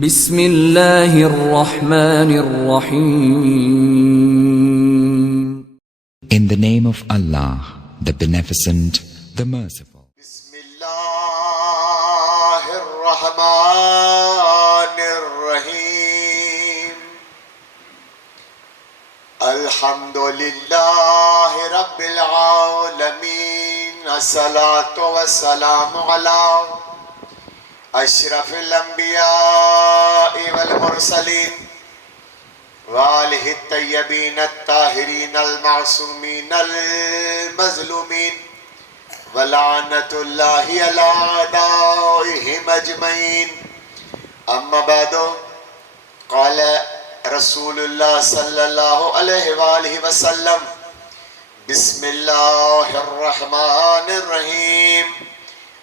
بسم اللہ الرحمن الرحیم. In the name of Allah, the Beneficent, the Merciful. بسم اللہ الرحمن الرحیم. الحمد للہ رب العالمین. الصلاة والسلام علی اشرف الانبیاء والمرسلین وآلہ الطیبین الطاہرین المعصومین المظلومین ولعنت اللہ علی اعدائہم اجمعین. اما بعد، قال رسول اللہ صلی اللہ علیہ وآلہ وسلم: بسم اللہ الرحمن الرحیم.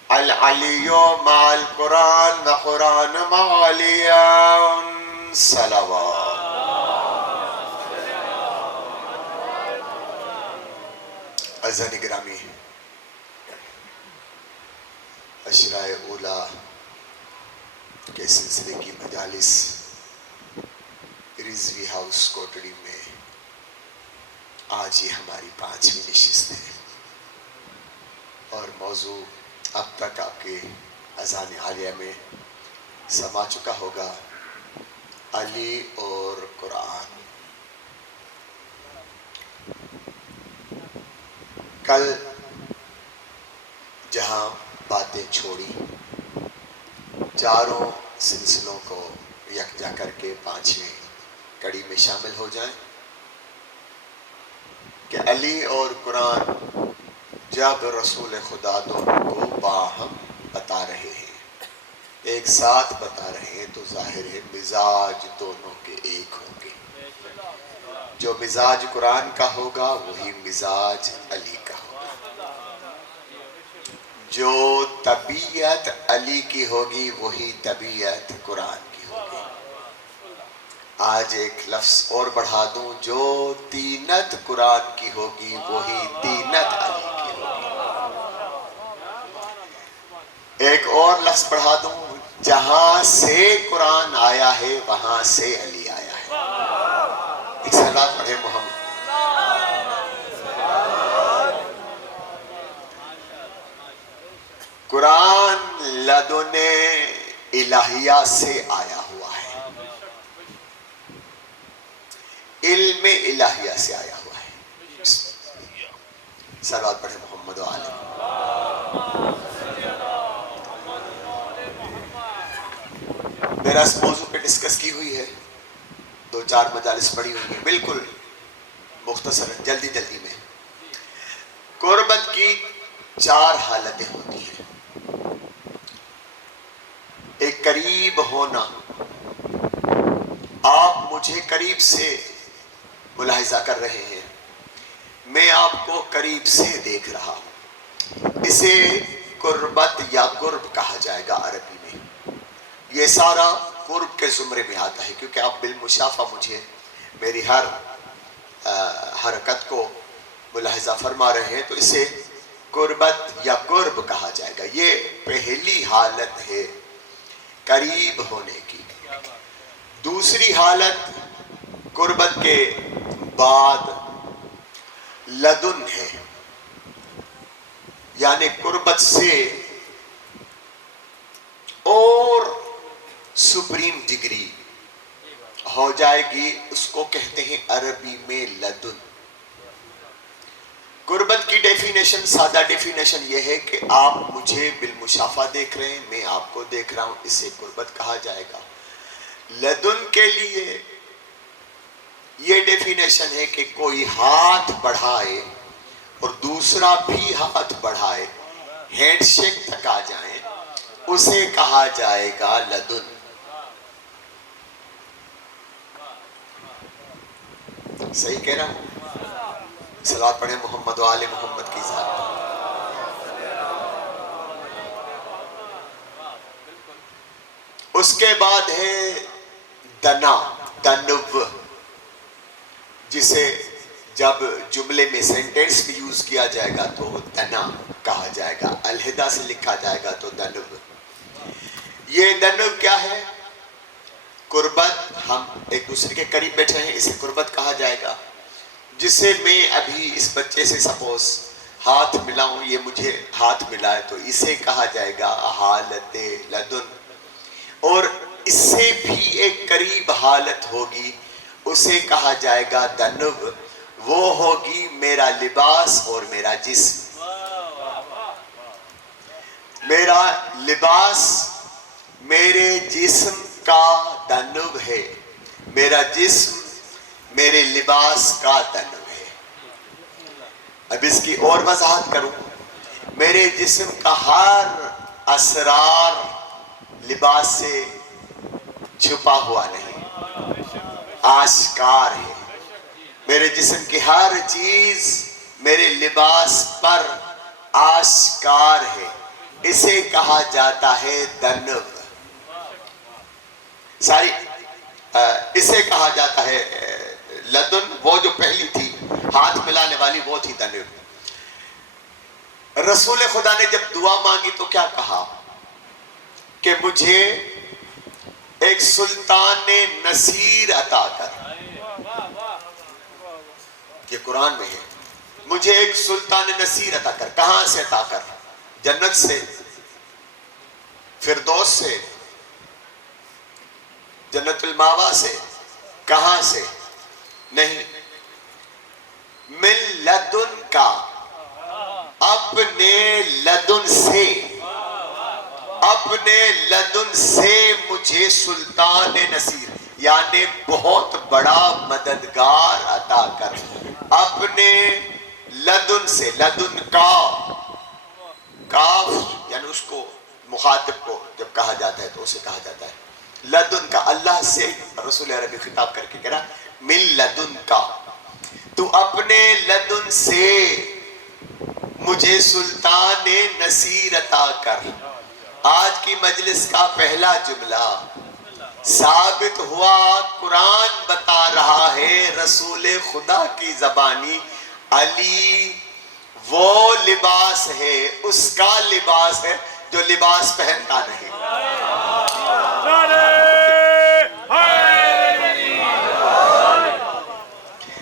العلی مع القرآن و قرآن مع علی. صلوات. عزیزان گرامی، عشرہ اولا کے سلسلے کی مجالس رضوی ہاؤس کوٹڑی میں آج یہ ہماری 5ویں نشست ہے، اور موضوع اب تک آپ کے اذان عالیہ میں سما چکا ہوگا: علی اور قرآن. کل جہاں باتیں چھوڑی، چاروں سلسلوں کو یکجا کر کے 5ویں کڑی میں شامل ہو جائیں کہ علی اور قرآن جب رسول خدا دونوں کو باہم بتا رہے ہیں، ایک ساتھ بتا رہے ہیں، تو ظاہر ہے مزاج دونوں کے ایک ہوں گے. جو مزاج قرآن کا ہوگا وہی مزاج علی کا ہوگا. جو طبیعت علی کی ہوگی وہی طبیعت قرآن کی ہوگی. آج ایک لفظ اور بڑھا دوں: جو تینت قرآن کی ہوگی وہی تینت علی کی ہوگی. ایک اور لفظ بڑھا دوں: جہاں سے قرآن آیا ہے وہاں سے علی آیا ہے. ایک صلوات پڑھے محمد. قرآن لدن الہیہ سے آیا ہوا ہے، علم الہیہ سے آیا ہوا ہے. صلوات پڑھے محمد و آلہ. میرا اس موضوع پہ ڈسکس کی ہوئی ہے، 2-4 مجالس پڑھی ہوئی ہیں، بالکل مختصر جلدی میں. قربت کی 4 حالتیں ہوتی ہیں. ایک قریب ہونا، آپ مجھے قریب سے ملاحظہ کر رہے ہیں، میں آپ کو قریب سے دیکھ رہا ہوں. اسے قربت یا قرب کہا جائے گا عربی میں. یہ سارا قرب کے زمرے میں آتا ہے، کیونکہ آپ بالمشافہ مجھے میری ہر حرکت کو ملاحظہ فرما رہے ہیں، تو اسے قربت یا قرب کہا جائے گا. یہ پہلی حالت ہے قریب ہونے کی. دوسری حالت قربت کے بعد لدن ہے، یعنی قربت سے اور سپریم ڈگری ہو جائے گی. اس کو کہتے ہیں عربی میں لدن. قربت کی ڈیفینیشن، سادہ ڈیفینیشن یہ ہے کہ آپ مجھے بالمشافہ دیکھ رہے ہیں، میں آپ کو دیکھ رہا ہوں، اسے قربت کہا جائے گا. لدن کے لیے یہ ڈیفینیشن ہے کہ کوئی ہاتھ بڑھائے اور دوسرا بھی ہاتھ بڑھائے، ہینڈ شیک تک آ جائیں، اسے کہا جائے گا لدن. صحیح کہہ رہا ہوں؟ صلوات پڑھیں محمد و آل محمد کی ذات پر. اس کے بعد ہے دنا، دنو، جسے جب جملے میں سینٹنس بھی یوز کیا جائے گا تو دنا کہا جائے گا، علیحدہ سے لکھا جائے گا تو دنو. یہ دنو کیا ہے؟ قربت، ہم ایک دوسرے کے قریب بیٹھے ہیں، اسے قربت کہا جائے گا. جسے میں ابھی اس بچے سے سپوز ہاتھ ملاؤں، یہ مجھے ہاتھ ملائے، تو اسے کہا جائے گا حالت لدن. اور اس سے بھی ایک قریب حالت ہوگی، اسے کہا جائے گا دنب. وہ ہوگی میرا لباس اور میرا جسم. میرا لباس میرے جسم کا دنب ہے، میرا جسم میرے لباس کا دنب ہے. اب اس کی اور وضاحت کروں. میرے جسم کا ہر اسرار لباس سے چھپا ہوا نہیں، آشکار ہے. میرے جسم کی ہر چیز میرے لباس پر آشکار ہے. اسے کہا جاتا ہے دنب. ساری اسے کہا جاتا ہے لدن. وہ جو پہلی تھی ہاتھ ملانے والی، وہ تھی دنب. رسول خدا نے جب دعا مانگی تو کیا کہا کہ مجھے ایک سلطان نصیر عطا کر. یہ قرآن میں ہے. مجھے ایک سلطان نصیر عطا کر. کہاں سے عطا کر؟ جنت سے، فردوس سے، جنت الماوا سے. کہاں سے؟ نہیں، من لدن کا، اپنے لدن سے. اپنے لدن سے مجھے سلطان نصیر یعنی بہت بڑا مددگار عطا کر. اپنے لدن سے. لدن کا، کاف یعنی اس کو مخاطب کو جب کہا جاتا ہے تو اسے کہا جاتا ہے لدن کا. اللہ سے رسول عربی خطاب کر کے کہہ رہا من لدن کا، تو اپنے لدن سے مجھے سلطان نصیر عطا کر. آج کی مجلس کا پہلا جملہ ثابت ہوا، قرآن بتا رہا ہے رسول خدا کی زبانی علی وہ لباس ہے، اس کا لباس ہے جو لباس پہنتا نہیں.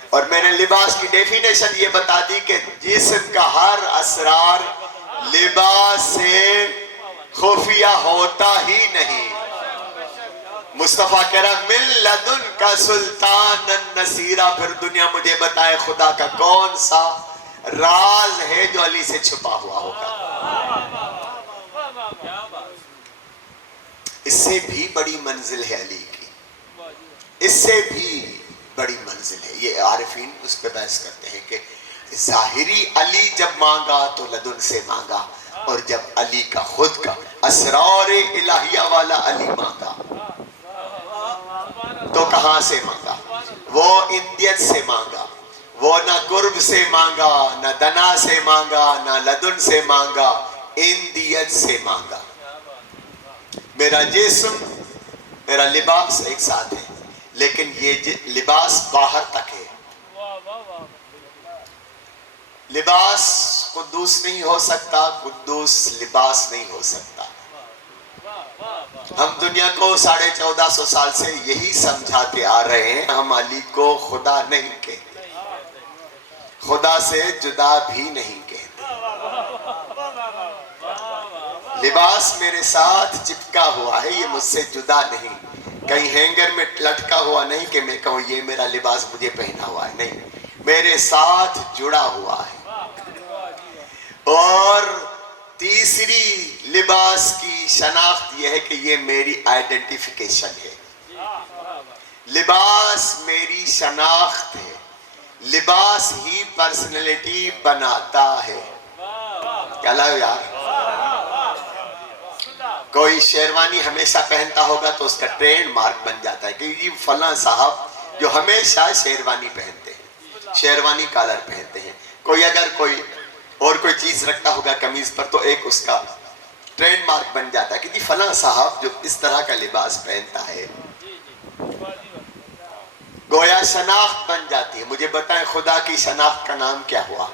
اور میں نے لباس کی ڈیفینیشن یہ بتا دی کہ جسم کا ہر اسرار لباس سے خفیہ ہوتا ہی نہیں. مصطفیٰ کہہ رہا من لدن کا سلطان النصیرہ. پھر دنیا مجھے بتائے خدا کا کون سا راز ہے جو علی سے چھپا ہوا ہوگا. اس سے بھی بڑی منزل ہے علی کی، اس سے بھی بڑی منزل ہے. یہ عارفین اس پہ بحث کرتے ہیں کہ ظاہری علی جب مانگا تو لدن سے مانگا، اور جب علی کا خود کا اسرار الہیہ والا علی مانگا تو کہاں سے مانگا؟ وہ اندیت سے مانگا. وہ نہ قرب سے مانگا، نہ دنا سے مانگا، نہ لدن سے مانگا، اندیت سے مانگا. میرا جسم، میرا لباس ایک ساتھ ہے، لیکن یہ لباس باہر تک ہے. لباس قدوس نہیں ہو سکتا، قدوس لباس نہیں ہو سکتا. ہم دنیا کو 1450 سال سے یہی سمجھاتے آ رہے ہیں، ہم علی کو خدا نہیں کہتے، خدا سے جدا بھی نہیں کہتے. لباس میرے ساتھ چپکا ہوا ہے، یہ مجھ سے جدا نہیں. کہیں ہینگر میں لٹکا ہوا نہیں کہ میں کہوں یہ میرا لباس مجھے پہنا ہوا ہے. نہیں، میرے ساتھ جڑا ہوا ہے. اور تیسری لباس کی شناخت یہ ہے کہ یہ میری آئیڈینٹیفیکیشن ہے. لباس میری شناخت ہے. لباس ہی پرسنالٹی بناتا ہے. کیا لائے یار؟ کوئی شیروانی ہمیشہ پہنتا ہوگا تو اس کا ٹرینڈ مارک بن جاتا ہے کہ یہ فلاں صاحب جو ہمیشہ شیروانی پہنتے ہیں، شیروانی کالر پہنتے ہیں. کوئی اگر کوئی اور کوئی چیز رکھتا ہوگا قمیض پر تو ایک اس کا ٹرینڈ مارک بن جاتا ہے کہ یہ فلاں صاحب جو اس طرح کا لباس پہنتا ہے. گویا شناخت بن جاتی ہے. مجھے بتائیں خدا کی شناخت کا نام کیا ہوا؟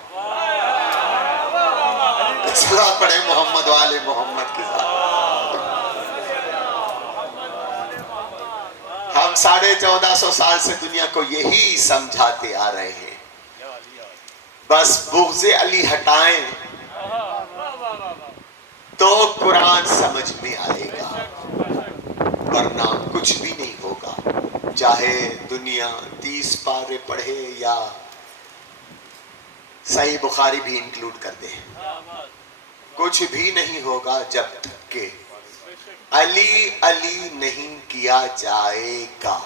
صلوات پڑھیں محمد والے محمد کے ساتھ. 1450 سال سے دنیا کو یہی سمجھاتے آ رہے ہیں، بس بغض علی ہٹائیں تو قرآن سمجھ میں آئے گا، ورنہ کچھ بھی نہیں ہوگا، چاہے دنیا 30 پارے پڑھے یا صحیح بخاری بھی انکلوڈ کر دے، کچھ بھی نہیں ہوگا جب تک کہ علی علی نہیں کیا جائے گا۔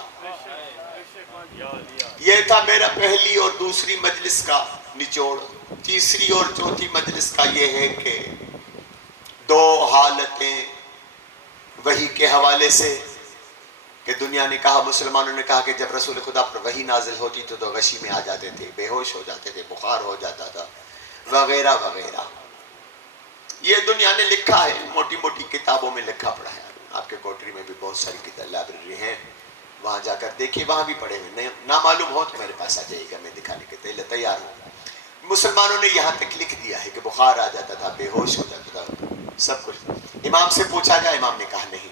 یہ تھا میرا پہلی اور دوسری مجلس کا نچوڑ۔ تیسری اور چوتھی مجلس کا یہ ہے کہ دو حالتیں وحی کے حوالے سے کہ دنیا نے کہا، مسلمانوں نے کہا کہ جب رسول خدا پر وحی نازل ہوتی تو غشی میں آ جاتے تھے، بے ہوش ہو جاتے تھے، بخار ہو جاتا تھا وغیرہ وغیرہ۔ یہ دنیا نے لکھا ہے، موٹی موٹی کتابوں میں لکھا پڑا ہے، آپ کے کوٹری میں بھی بہت ساری کتاب لائبریری ہیں، وہاں جا کر دیکھیے، وہاں بھی پڑھے ہوئے، نہ معلوم ہو تو میرے پاس آ جائے گا، میں دکھانے کے لیے تیار ہوں۔ مسلمانوں نے یہاں تک لکھ دیا ہے کہ بخار آ جاتا تھا، بے ہوش ہو جاتا تھا، سب کچھ۔ امام سے پوچھا گیا، امام نے کہا نہیں،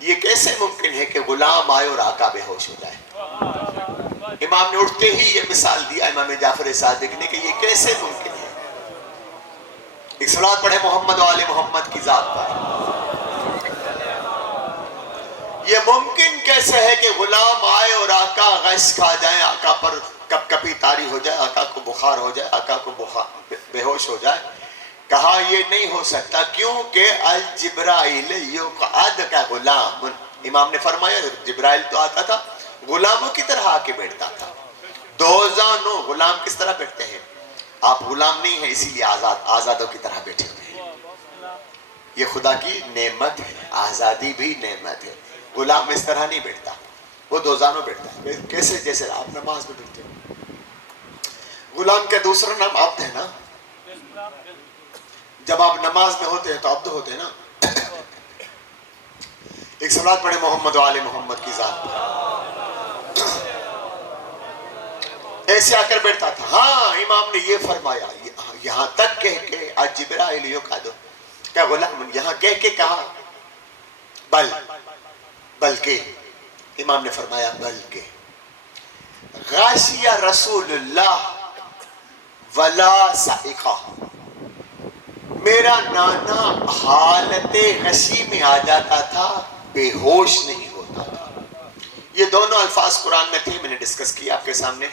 یہ کیسے ممکن ہے کہ غلام آئے اور آقا بے ہوش ہو جائے؟ امام نے اٹھتے ہی یہ مثال دیا امام جعفر صادق نے کہ یہ کیسے ممکن ہے۔ ایک صلوات پڑھے محمد و آل محمد کی ذات پر۔ یہ ممکن کیسے ہے کہ غلام آئے اور آقا غش کھا جائے، آقا پر کپ کپی طاری ہو جائے، آقا کو بخار ہو جائے، آقا کو بے ہوش ہو جائے؟ کہا یہ نہیں ہو سکتا، کیونکہ الجبرائیل یقعد کا غلام۔ امام نے فرمایا جبرائیل تو آتا تھا، غلاموں کی طرح آ کے بیٹھتا تھا۔ دوزانوں غلام کس طرح بیٹھتے ہیں؟ آپ غلام نہیں ہیں اسی لیے آزادوں کی طرح بیٹھے ہوئے ہیں۔ یہ خدا کی نعمت ہے، آزادی بھی نعمت ہے۔ غلام اس طرح نہیں بیٹھتا، وہ دوزانوں بیٹھتا ہے، کیسے؟ جیسے آپ نماز میں بیٹھتے ہیں۔ غلام کا دوسرا نام عبد ہے نا، جب آپ نماز میں ہوتے ہیں تو عبد ہوتے ہیں نا۔ ایک صلوات پڑھے محمد و آل محمد کی ذات پر۔ ایسے آ کر بیٹھتا تھا۔ ہاں امام نے یہ فرمایا، یہاں تک کہہ کے جبرائیل یقعد، کیا غلام؟ یہاں کہہ کے کہا بلکہ امام نے فرمایا بلکہ غاشیہ رسول اللہ ولا سائقہ، میرا نانا حالت غشی میں آ جاتا تھا، بے ہوش نہیں ہوتا تھا۔ یہ دونوں الفاظ قرآن میں تھے، میں نے ڈسکس کیا آپ کے سامنے۔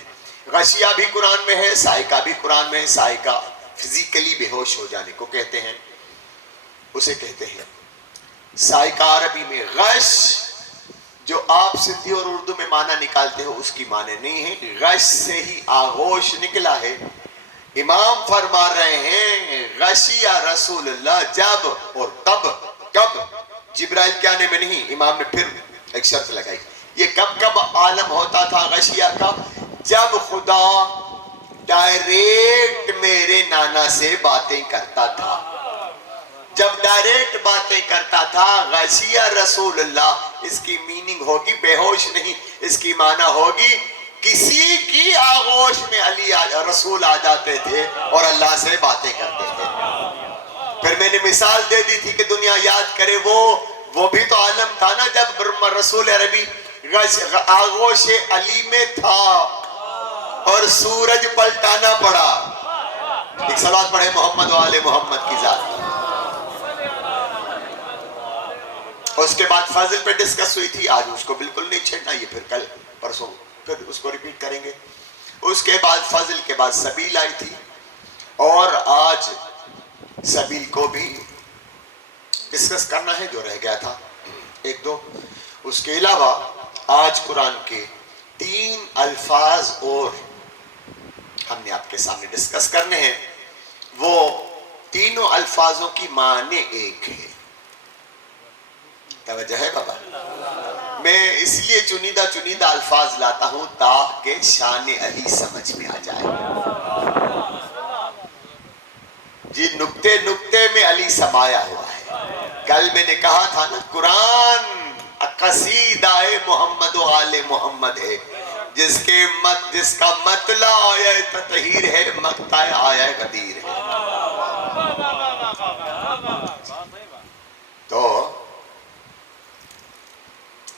غشیہ بھی قرآن میں ہے، سائقہ بھی قرآن میں ہے۔ سائقہ فزیکلی بے ہوش ہو جانے کو کہتے ہیں، اسے کہتے ہیں سائقہ عربی میں۔ غش جو آپ سندھی اور اردو میں معنی نکالتے ہو اس کی معنی نہیں ہے، غش سے ہی آغوش نکلا ہے۔ امام فرما رہے ہیں غشیہ رسول اللہ جب اور تب، کب؟ جبرائیل کے آنے میں نہیں۔ امام نے پھر ایک شرط لگائی، یہ کب عالم ہوتا تھا غشیہ کا؟ جب خدا ڈائریکٹ میرے نانا سے باتیں کرتا تھا، جب ڈائریکٹ باتیں کرتا تھا۔ غشیہ رسول اللہ، اس کی میننگ ہوگی بے ہوش نہیں، اس کی معنی ہوگی کسی کی آغوش میں علی رسول آ جاتے تھے اور اللہ سے باتیں کرتے تھے۔ پھر میں نے مثال دے دی تھی کہ دنیا یاد کرے، وہ بھی تو عالم تھا نا جب رسول عربی آغوش علی میں تھا اور سورج پلٹانا پڑا۔ ایک صلوات پڑھے محمد و آل محمد کی ذات۔ اس کے بعد فضل پہ ڈسکس ہوئی تھی، آج اس کو بالکل نہیں چھیڑنا، یہ پھر کل پرسوں پھر اس کو ریپیٹ کریں گے۔ اس کے بعد فضل کے بعد سبیل آئی تھی، اور آج سبیل کو بھی ڈسکس کرنا ہے جو رہ گیا تھا ایک دو۔ اس کے علاوہ آج قرآن کے 3 الفاظ اور ہم نے آپ کے سامنے ڈسکس کرنے ہیں، وہ تینوں الفاظوں کی معنی ایک ہے۔ توجہ ہے بابا؟ میں اس لیے چنیدہ الفاظ لاتا ہوں تاکہ شان علی سمجھ میں آ جائے۔ جی نکتے نکتے میں علی سمایا ہوا ہے۔ کل میں نے کہا تھا نا، قرآن قصیدہ محمد و آل محمد ہے، جس کا مطلع آیہ تطہیر ہے، مقطع آیہ غدیر ہے۔ تو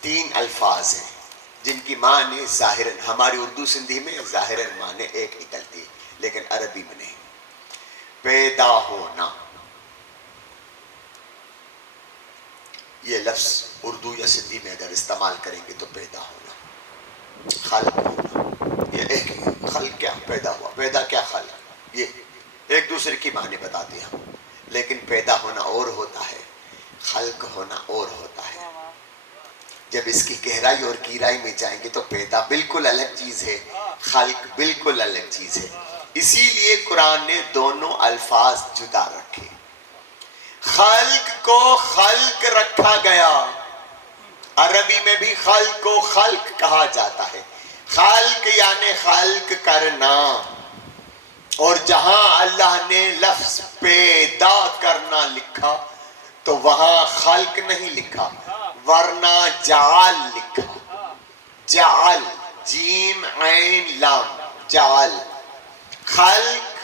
3 الفاظ ہیں جن کی معنی ظاہراً، ہماری اردو سندھی میں ظاہراً معنی ایک نکلتی ہے لیکن عربی میں نہیں. پیدا ہونا، یہ لفظ اردو یا سندھی میں اگر استعمال کریں گے تو پیدا ہونا، خلق ہونا، یہ ایک ہی. خلق کیا؟ پیدا ہوا. پیدا کیا؟ خلق. یہ ایک دوسرے کی معنی بتاتے ہیں، لیکن پیدا ہونا اور ہوتا ہے، خلق ہونا اور ہوتا ہے. جب اس کی گہرائی اور گہرائی میں جائیں گے تو پیدا بالکل الگ چیز ہے، خلق بالکل الگ چیز ہے. اسی لیے قرآن نے دونوں الفاظ جدا رکھے. خلق کو خلق رکھا گیا، عربی میں بھی خلق کو خلق کہا جاتا ہے. خلق یعنی خلق کرنا، اور جہاں اللہ نے لفظ پیدا کرنا لکھا تو وہاں خلق نہیں لکھا، ورنہ جعل لکھا. جعل، جیم عین لام، جعل. خلق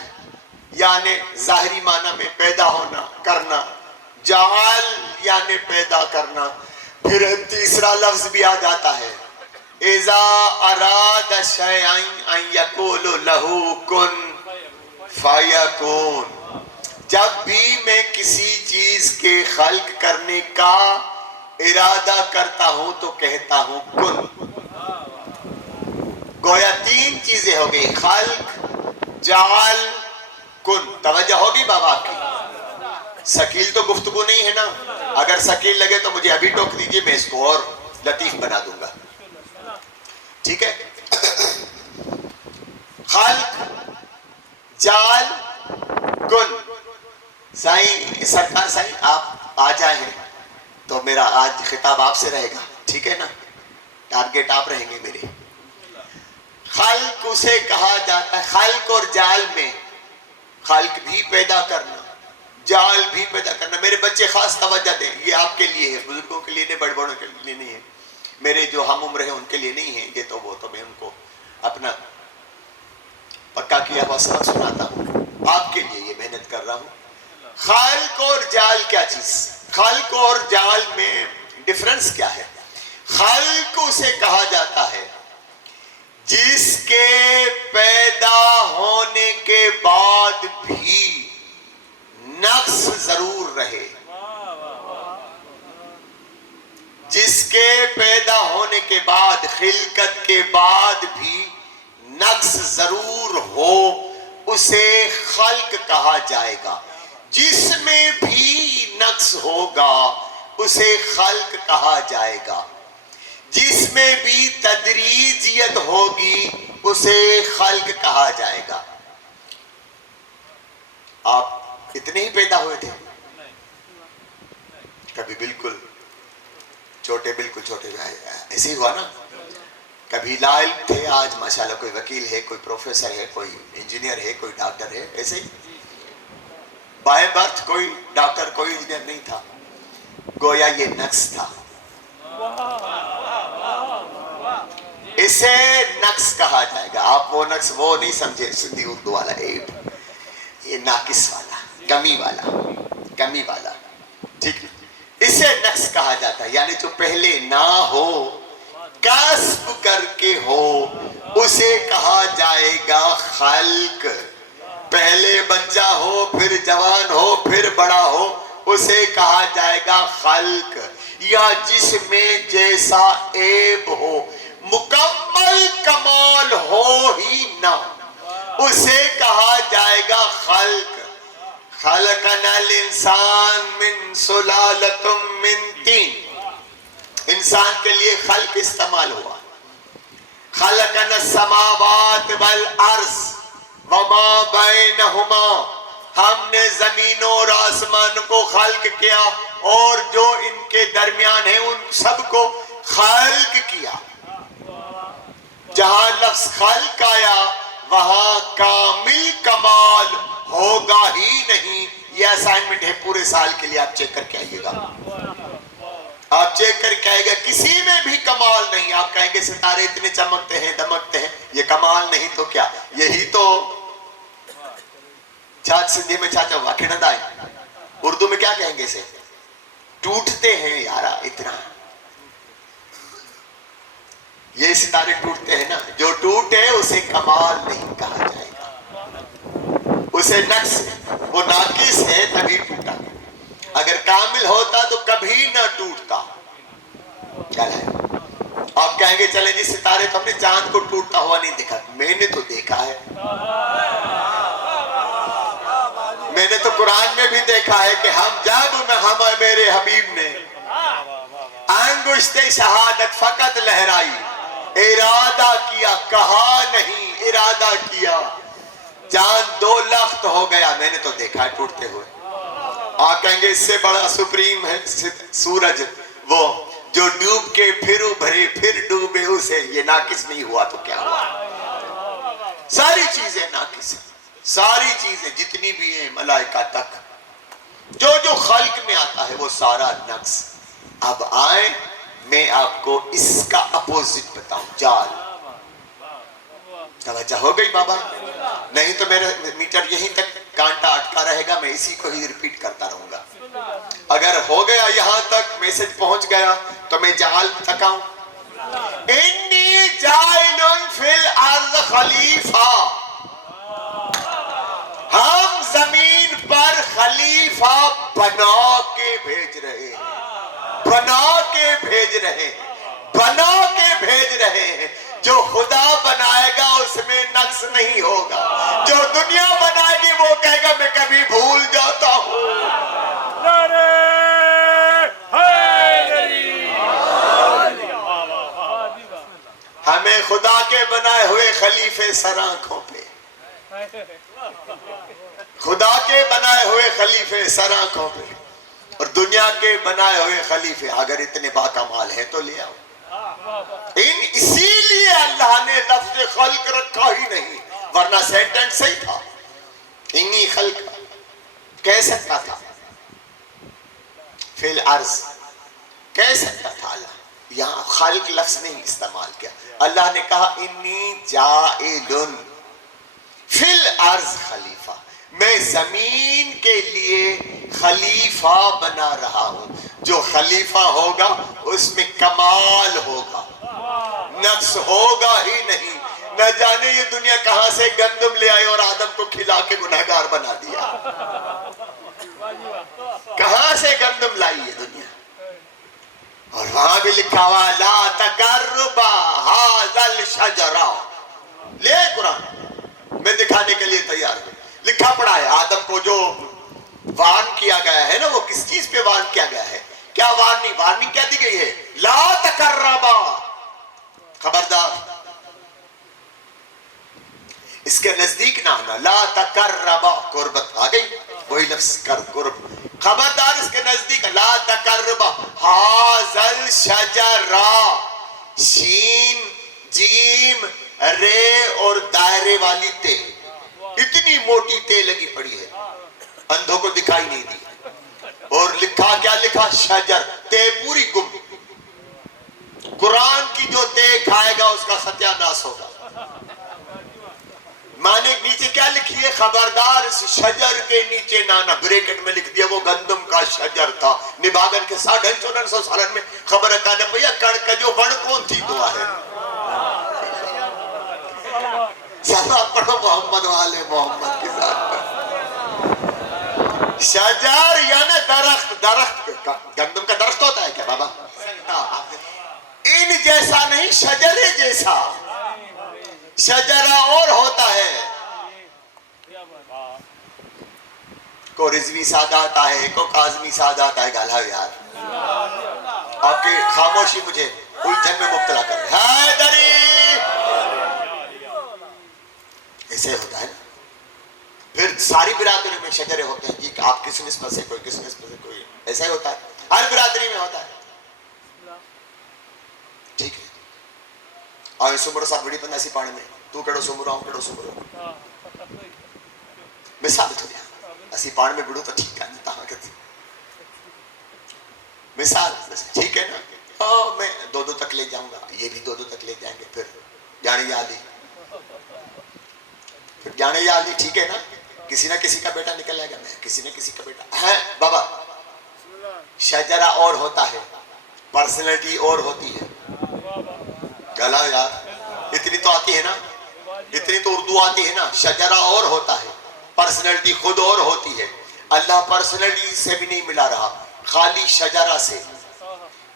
یعنی ظاہری معنی میں پیدا ہونا، کرنا. جعل یعنی پیدا کرنا. پھر تیسرا لفظ بھی آ جاتا ہے، اذا اراد شیئا ان یقول له کن فیکون. جب بھی میں کسی چیز کے خلق کرنے کا ارادہ کرتا ہوں تو کہتا ہوں کن. گویا 3 چیزیں ہو گئی، خلق، جعل، کن. توجہ ہوگی بابا کی؟ ثقیل تو گفتگو نہیں ہے نا. اگر ثقیل لگے تو مجھے ابھی ٹوک دیجئے، میں اس کو اور لطیف بنا دوں گا. ٹھیک ہے؟ خلق، جعل، کن. سائیں سرکار، سائیں آپ آ جائیں تو میرا آج خطاب آپ سے رہے گا، ٹھیک ہے نا؟ ٹارگیٹ آپ رہیں گے میرے. خلق اسے کہا جاتا ہے، خلق اور جعل میں خلق بھی پیدا کرنا، جعل بھی پیدا کرنا. میرے بچے خاص توجہ دیں، یہ آپ کے لیے ہے، بزرگوں کے لیے نہیں، بڑے بڑوں کے لیے نہیں ہے. میرے جو ہم عمر ہیں ان کے لیے نہیں ہے یہ، تو وہ تو میں ان کو اپنا پکا کیا ہوا سبق سناتا ہوں. آپ کے لیے یہ محنت کر رہا ہوں. خلق اور جعل کیا چیز؟ خلق اور جعل میں ڈفرنس کیا ہے؟ خلق اسے کہا جاتا ہے جس کے پیدا ہونے کے بعد بھی نقص ضرور رہے. جس کے پیدا ہونے کے بعد، خلقت کے بعد بھی نقص ضرور ہو، اسے خلق کہا جائے گا. جس میں بھی نقص ہوگا اسے خلق کہا جائے گا. جس میں بھی تدریجیت ہوگی اسے خلق کہا جائے گا. آپ اتنے ہی پیدا ہوئے تھے؟ کبھی بالکل چھوٹے، بالکل چھوٹے ایسے ہی ہوا نا. کبھی لا علم تھے، آج ماشاءاللہ کوئی وکیل ہے، کوئی پروفیسر ہے، کوئی انجینئر ہے، کوئی ڈاکٹر ہے. ایسے ہی بائے برتھ کوئی ڈاکٹر، کوئی انجینئر نہیں تھا. گویا یہ نقص تھا. اسے نقص کہا جائے گا. آپ وہ نقص وہ نہیں سمجھے سندھی اردو والا ایب، یہ ناقص والا، کمی والا، کمی والا. ٹھیک، اسے نقص کہا جاتا ہے. یعنی جو پہلے نہ ہو، کسب کر کے ہو، اسے کہا جائے گا خلق. پہلے بچہ ہو، پھر جوان ہو، پھر بڑا ہو، اسے کہا جائے گا خلق. یا جس میں جیسا عیب ہو، مکمل کمال ہو ہی نہ، اسے کہا جائے گا خلق. خلقنا الانسان من سلالۃ من طین. انسان کے لیے خلق استعمال ہوا. خلقنا السماوات والارض وما بینہما. ہم نے زمینوں اور آسمان کو خلق کیا اور جو ان کے درمیان ہیں ان سب کو خلق کیا. جہاں لفظ خلق آیا وہاں کامل کمال ہوگا ہی نہیں. یہ اسائنمنٹ ہے پورے سال کے لیے، آپ چیک کر کے آئیے گا. آپ چیک کر کے آئیے گا، کسی میں بھی کمال نہیں. آپ کہیں گے ستارے اتنے چمکتے ہیں، دمکتے ہیں، یہ کمال نہیں تو کیا؟ یہی تو چھاچ سندھی میں چاچا ہوا کھڑندا ہے. اردو میں کیا کہیں گے اسے؟ ٹوٹتے ہیں یارا اتنا. یہ ستارے ٹوٹتے ہیں نا، جو ٹوٹے اسے کمال نہیں کہا جائے گا، اسے نقص، وہ ناقص ہے تبھی ٹوٹا، اگر کامل ہوتا تو کبھی نہ ٹوٹتا۔ کیا ہے؟ آپ کہیں گے چلیں جی ستارے تو ہم نے چاند کو ٹوٹتا ہوا نہیں دیکھا، میں نے تو دیکھا ہے، میں نے تو قرآن میں بھی دیکھا ہے کہ ہم جب میرے حبیب نے انگشت شہادت فقط لہرائی، ارادہ کیا، کہا نہیں، ارادہ کیا، چاند 2 لخت ہو گیا، میں نے تو دیکھا ہے ٹوٹتے ہوئے۔ آپ کہیں گے اس سے بڑا سپریم ہے سورج، وہ جو ڈوب کے پھر ابھرے پھر ڈوبے، اسے یہ ناقص نہیں ہوا تو کیا ہوا؟ ساری چیزیں ناقص ہیں، ساری چیزیں جتنی بھی ہیں ملائکہ تک، جو خلق میں آتا ہے وہ سارا نقص۔ اب آئیں میں آپ کو اس کا اپوزٹ بتاؤں، جال۔ توجہ ہو گئی بابا؟ نہیں تو میرا میٹر یہیں تک کانٹا اٹکا رہے گا، میں اسی کو ہی ریپیٹ کرتا رہوں گا۔ اگر ہو گیا یہاں تک میسج پہنچ گیا تو میں جال تکاؤں۔ انی جائل فی الارض خلیفہ، ہم زمین پر خلیفہ بنا کے بھیج رہے ہیں، بنا کے بھیج رہے ہیں، بنا کے بھیج رہے ہیں۔ جو خدا بنائے گا اس میں نقص نہیں ہوگا، جو دنیا بنائے گی وہ کہے گا میں کبھی بھول جاتا ہوں۔ ہمیں خدا کے بنائے ہوئے خلیفے سر آنکھوں پہ، خدا کے بنائے ہوئے خلیفے سر آنکھوں پہ، اور دنیا کے بنائے ہوئے خلیفے اگر اتنے باکمال ہیں تو لے آؤ۔ اسی لیے اللہ نے لفظ خلق رکھا ہی نہیں، ورنہ سینٹنس صحیح تھا، انی خلق کہہ سکتا تھا، فی الارض کہہ سکتا تھا اللہ، یہاں خالق لفظ نہیں استعمال کیا۔ اللہ نے کہا انی جائل فی الارض خلیفہ، میں زمین کے لیے خلیفہ بنا رہا ہوں، جو خلیفہ ہوگا اس میں کمال ہوگا، نقص ہوگا ہی نہیں۔ نہ جانے یہ دنیا کہاں سے گندم لے آئے اور آدم کو کھلا کے گنہگار بنا دیا، کہاں سے گندم لائی یہ دنیا؟ اور وہاں بھی لکھا ہوا لا تقربا ھذا الشجر، لے قرآن میں دکھانے کے لیے تیار ہوں، لکھا پڑا ہے آدم کو جو وارن کیا گیا ہے نا، وہ کس چیز پہ وارن کیا گیا ہے؟ کیا وارننگ کیا دی گئی ہے؟ لا تقربا، خبردار اس کے نزدیک نہ آنا، لا تقربا، قربت آ گئی، وہی لفظ قرب، خبردار اس کے نزدیک، لا تقربا ھذا الشجر، شین جیم رے اور دائرے والی تے، اتنی موٹی تے لگی پڑی ہے، اندھوں کو دکھائی نہیں دی، اور لکھا کیا لکھا؟ شجر، تے پوری گم۔ قرآن کی جو تے کھائے گا اس کا ستیہ ناس ہوگا۔ مانے نیچے کیا لکھی ہے؟ خبردار اس شجر کے نیچے نانا، بریکٹ میں لکھ دیا وہ گندم کا شجر تھا، نباگن کے 450 سالن میں خبر کانے پہ یا کڑک جو بڑ کون تھی دعا ہے۔ سلام پڑھو محمد والے محمد کے ساتھ پر۔ شجر یعنی درخت گندم کا درخت ہوتا ہے کیا بابا؟ ان جیسا نہیں، شجر جیسا، شجرہ اور ہوتا ہے، کو رضوی سادہ آتا ہے، کو کاظمی سادہ آتا ہے، گالہ یار آپ کی خاموشی مجھے الجھن میں مبتلا کر رہے ہیں۔ حیدری ایسے ہوتا ہے نا، پھر ساری برادری میں شجرے ہوتے ہیں جی، آپ کس نسبت سے کوئی کس نسبت سے کوئی، ایسا ہی ہوتا ہے، ہر برادری میں ہوتا ہے، ٹھیک ہے۔ آئے سمرو ساتھ بڑی پندہ سی پانے میں، تو کڑو سمرو آؤں کڑو سمرو، میں ثابت ہو گیا، اسی پانے میں بڑھو تو ٹھیک ہے، تاہاں کرتی مثال، ٹھیک ہے نا، ہاں میں 2 تک لے جاؤں گا، یہ بھی 2 تک لے جائیں گے، پھر جانے یادی، پھر جانے یادی، ٹھیک ہے نا، کسی نہ کسی کا بیٹا نکل آئے گا، میں کسی نہ کسی کا بیٹا ہے بابا۔ شجرہ اور ہوتا ہے، پرسنلٹی اور ہوتی ہے، گلا یار اتنی تو آتی ہے نا, اتنی تو اردو آتی ہے نا. شجرہ اور ہوتا ہے, پرسنلٹی خود اور ہوتی ہے. اللہ پرسنلٹی سے بھی نہیں ملا رہا, خالی شجرہ سے.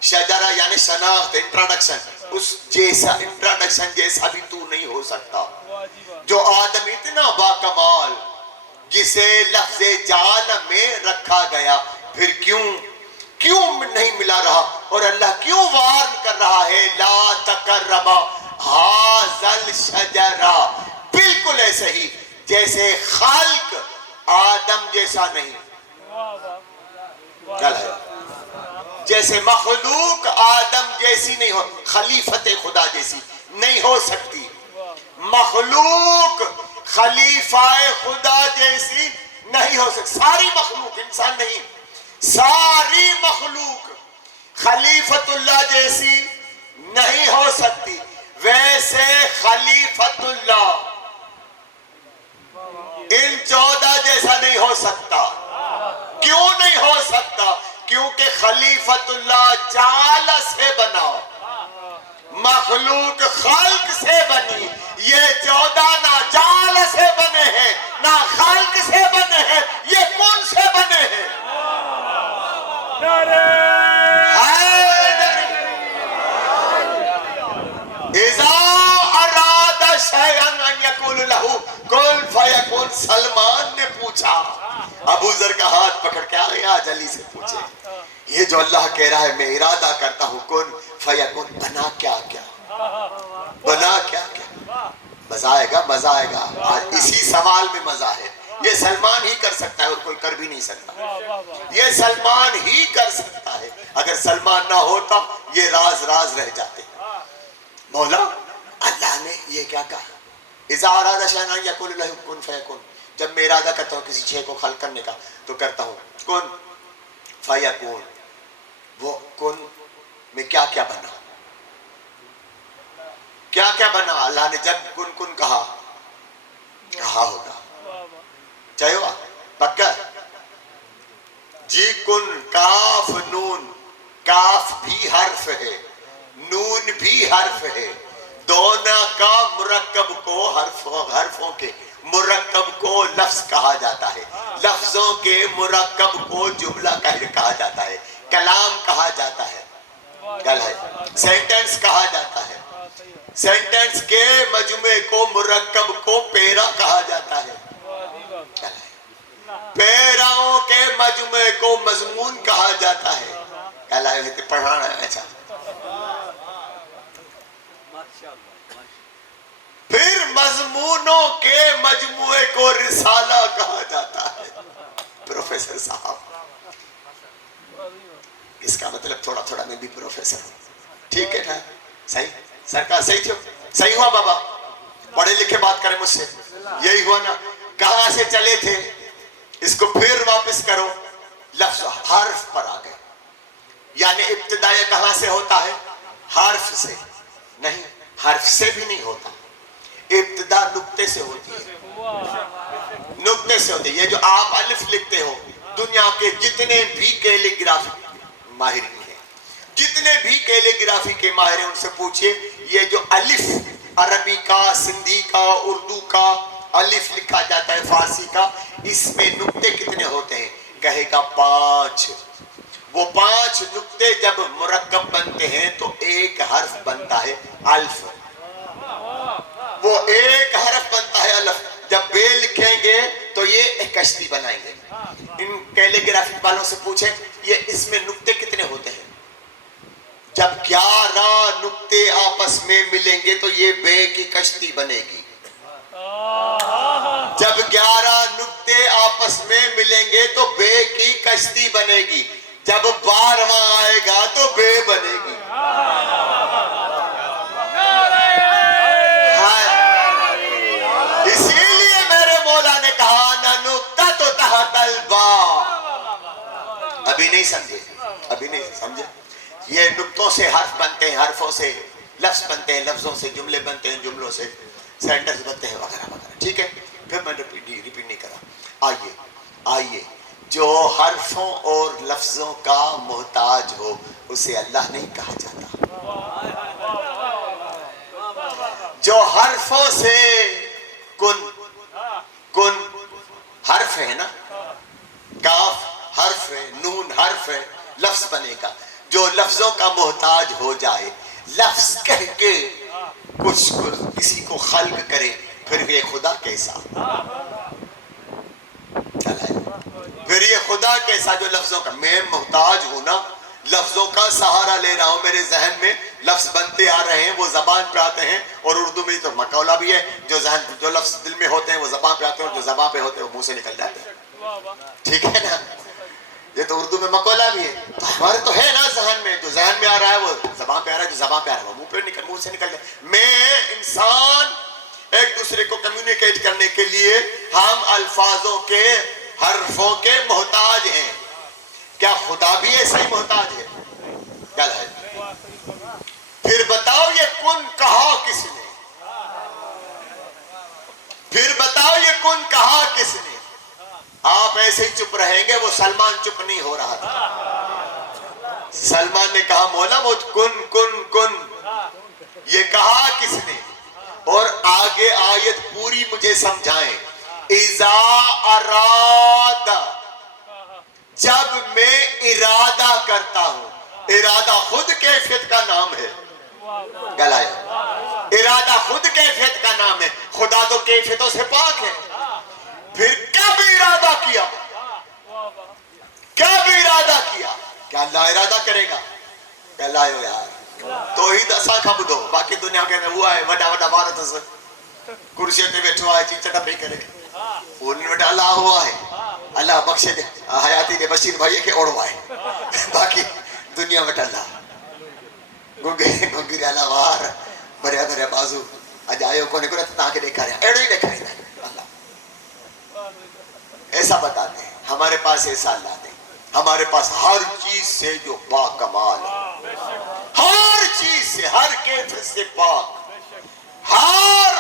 شجرہ یعنی شناخت, انٹروڈکشن. اس جیسا انٹروڈکشن جیسا بھی تو نہیں ہو سکتا. جو آدم اتنا باکمال جسے لفظ جال میں رکھا گیا, پھر کیوں نہیں ملا رہا؟ اور اللہ کیوں وارن کر رہا ہے لا تقربا ھذل شجرہ. بالکل ایسے ہی جیسے خالق آدم جیسا نہیں, جیسے مخلوق آدم جیسی نہیں ہو, خلیفت خدا جیسی نہیں ہو سکتی. مخلوق خلیفہ خدا جیسی نہیں ہو سکتی. ساری مخلوق, انسان نہیں, ساری مخلوق خلیفت اللہ جیسی نہیں ہو سکتی. ویسے خلیفت اللہ ان 14 جیسا نہیں ہو سکتا. کیوں نہیں ہو سکتا؟ کیونکہ خلیفت اللہ جال سے بنا, مخلوق خلق سے بنی. یہ 14 نہ جال سے بنے ہیں نہ خلق سے بنے ہیں, یہ کون سے بنے ہیں؟ اذا اراد شیئا ان یقول لہ کن فیکون. سلمان نے پوچھا, ابو ذر کا ہاتھ پکڑ کے آئے آج علی سے پوچھے, یہ جو اللہ کہہ رہا ہے میں ارادہ کرتا ہوں کن فیکون, بنا کیا کیا, بنا کیا کیا؟ مزہ آئے گا, مزہ آئے گا. آج اسی سوال میں مزہ ہے. یہ سلمان ہی کر سکتا ہے اور کوئی کر بھی نہیں سکتا. یہ سلمان ہی کر سکتا ہے. اگر سلمان نہ ہوتا یہ راز رہ جاتے. مولا اللہ نے یہ کیا کہا, اذا اراد شیئا ان یقول لہ کن فیکون. جب میں ارادہ کرتا ہوں کسی شے کو خلق کرنے کا تو کرتا ہوں کن فیکون. وہ کن میں کیا کیا بنا, کیا کیا بنا. اللہ نے جب کن کہا ہوگا, چاہے ہوا پکا جی. کن کاف نون, کاف بھی حرف ہے, نون بھی حرف ہے. دونوں کا مرکب کو حرفوں کے مرکب کو لفظ کہا جاتا ہے, لفظوں کے مرکب کو جملہ کہا جاتا ہے, کلام کہا جاتا ہے, سینٹنس کہا جاتا ہے. سینٹنس کے مجموعے کو مرکب کو پیرا کہا جاتا ہے. پیراؤں کے مجموعے کو مضمون کہا جاتا ہے. پڑھانا ہے اچھا. پھر مضمونوں کے مجموعے کو رسالہ کہا جاتا ہے. پروفیسر صاحب, اس کا مطلب تھوڑا میں بھی پروفیسر ہوں. ٹھیک ہے نا, صحیح سرکار, صحیح تھے, صحیح ہوا بابا, پڑھے لکھے بات کریں مجھ سے. یہی ہوا نا, کہاں سے چلے تھے اس کو پھر واپس کرو, لفظ حرف پر آ گئے. یعنی ابتداء کہاں سے ہوتا ہے؟ حرف سے نہیں, حرف سے بھی نہیں ہوتا. ابتدا نقطے سے ہوتی ہے, نقطے سے ہوتی ہے. یہ جو آپ الف لکھتے ہو, دنیا کے جتنے بھی کیلی گرافی ماہرین ہیں, جتنے بھی کیلی گرافی کے ماہر ہیں, ان سے پوچھئے یہ جو الف عربی کا, سندھی کا, اردو کا الف لکھا جاتا ہے, فارسی کا, اس میں نقطے کتنے ہوتے ہیں؟ کہے گا 5. وہ 5 نقطے جب مرکب بنتے ہیں تو ایک حرف بنتا ہے الف. وہ ایک حرف بنتا ہے الف. جب بے لکھیں گے تو یہ ایک کشتی بنائیں گے. ان کیلی گرافک والوں سے پوچھیں یہ اس میں نقطے کتنے ہوتے ہیں؟ جب 11 نقطے آپس میں ملیں گے تو یہ بے کی کشتی بنے گی. جب 11 نقطے آپس میں ملیں گے تو بے کی کشتی بنے گی. جب 12واں آئے گا تو بے بنے گی. اسی لیے میرے مولا نے کہا نہ نقطہ تو تحت الباء. ابھی نہیں سمجھے. یہ نقطوں سے حرف بنتے ہیں, حرفوں سے لفظ بنتے ہیں, لفظوں سے جملے بنتے ہیں, جملوں سے سینٹنس بنتے ہیں, وغیرہ وغیرہ. ٹھیک ہے, پھر میں ریپیٹ نہیں کرا. آئیے جو حرفوں اور لفظوں کا محتاج ہو اسے اللہ نہیں کہا جاتا. حرفوں سے کن حرف ہے نا, کاف حرف ہے, نون حرف ہے, لفظ بنے گا. جو لفظوں کا محتاج ہو جائے, لفظ کہہ کے کچھ کسی کو خلق کرے, پھر یہ خدا کیسا, پھر یہ خدا کیسا جو لفظوں کا. میں محتاج ہوں نا, لفظوں کا سہارا لے رہا ہوں, میرے ذہن میں لفظ بنتے آ رہے ہیں, وہ زبان پہ آتے ہیں. اور اردو میں تو مقولہ بھی ہے, جو لفظ دل میں ہوتے ہیں وہ زبان پہ آتے ہیں, اور جو زبان پہ ہوتے ہیں وہ منہ سے نکل جاتے ہیں. ٹھیک ہے نا, یہ تو اردو میں مقولہ بھی ہے. تو ہمارے تو ہے نا ذہن میں, جو ذہن میں آ رہا ہے وہ زبان پہ آ رہا ہے, جو زبان پہ آ رہا ہے وہ منہ سے نکل جائے. میں انسان ایک دوسرے کو کمیونیکیٹ کرنے کے لیے ہم الفاظوں کے حرفوں کے محتاج ہیں. کیا خدا بھی ایسا ہی محتاج ہے؟ کیا ہے؟ پھر بتاؤ یہ کن کہا کس نے, پھر بتاؤ یہ کن کہا کس نے. آپ ایسے ہی چپ رہیں گے, وہ سلمان چپ نہیں ہو رہا تھا. سلمان نے کہا مولا وہ کن کن کن یہ کہا کس نے. اور آگے آیت پوری مجھے سمجھائیں. اذا اراد, جب میں ارادہ کرتا ہوں. ارادہ خود کیفیت کا نام ہے. گلایا, ارادہ خود کیفیت کا نام ہے. خدا تو کیفیتوں سے پاک ہے. پھر کب ارادہ کیا, کب ارادہ کیا؟ کیا اللہ ارادہ کرے گا؟ کہ اللہ ہو یار توحید اساں کھا بدھو, باقی دنیا کے اندر ہوا ہے وڈا وڈا بھارت سے کرسی تے بیٹھو ہے, چیچا پہ کرے, ان وٹا اللہ ہوا ہے. اللہ بخشے دے حیاتی دے بشیر بھائی کے اوڑوا ہے, باقی دنیا وٹا اللہ گنگری اللہ وار بھریا بھریا بازو اج آئے کو نہیں کرتا تاکہ دیکھا رہا ایڑو ہی دیکھا رہا ہے. اللہ ایسا بتاتے ہیں, ہمارے پاس ایسا اللہ دے, ہمارے پاس ہر چیز سے جو پاک کمال ہے, ہر چیز سے, ہر کیفیت سے پاک, ہر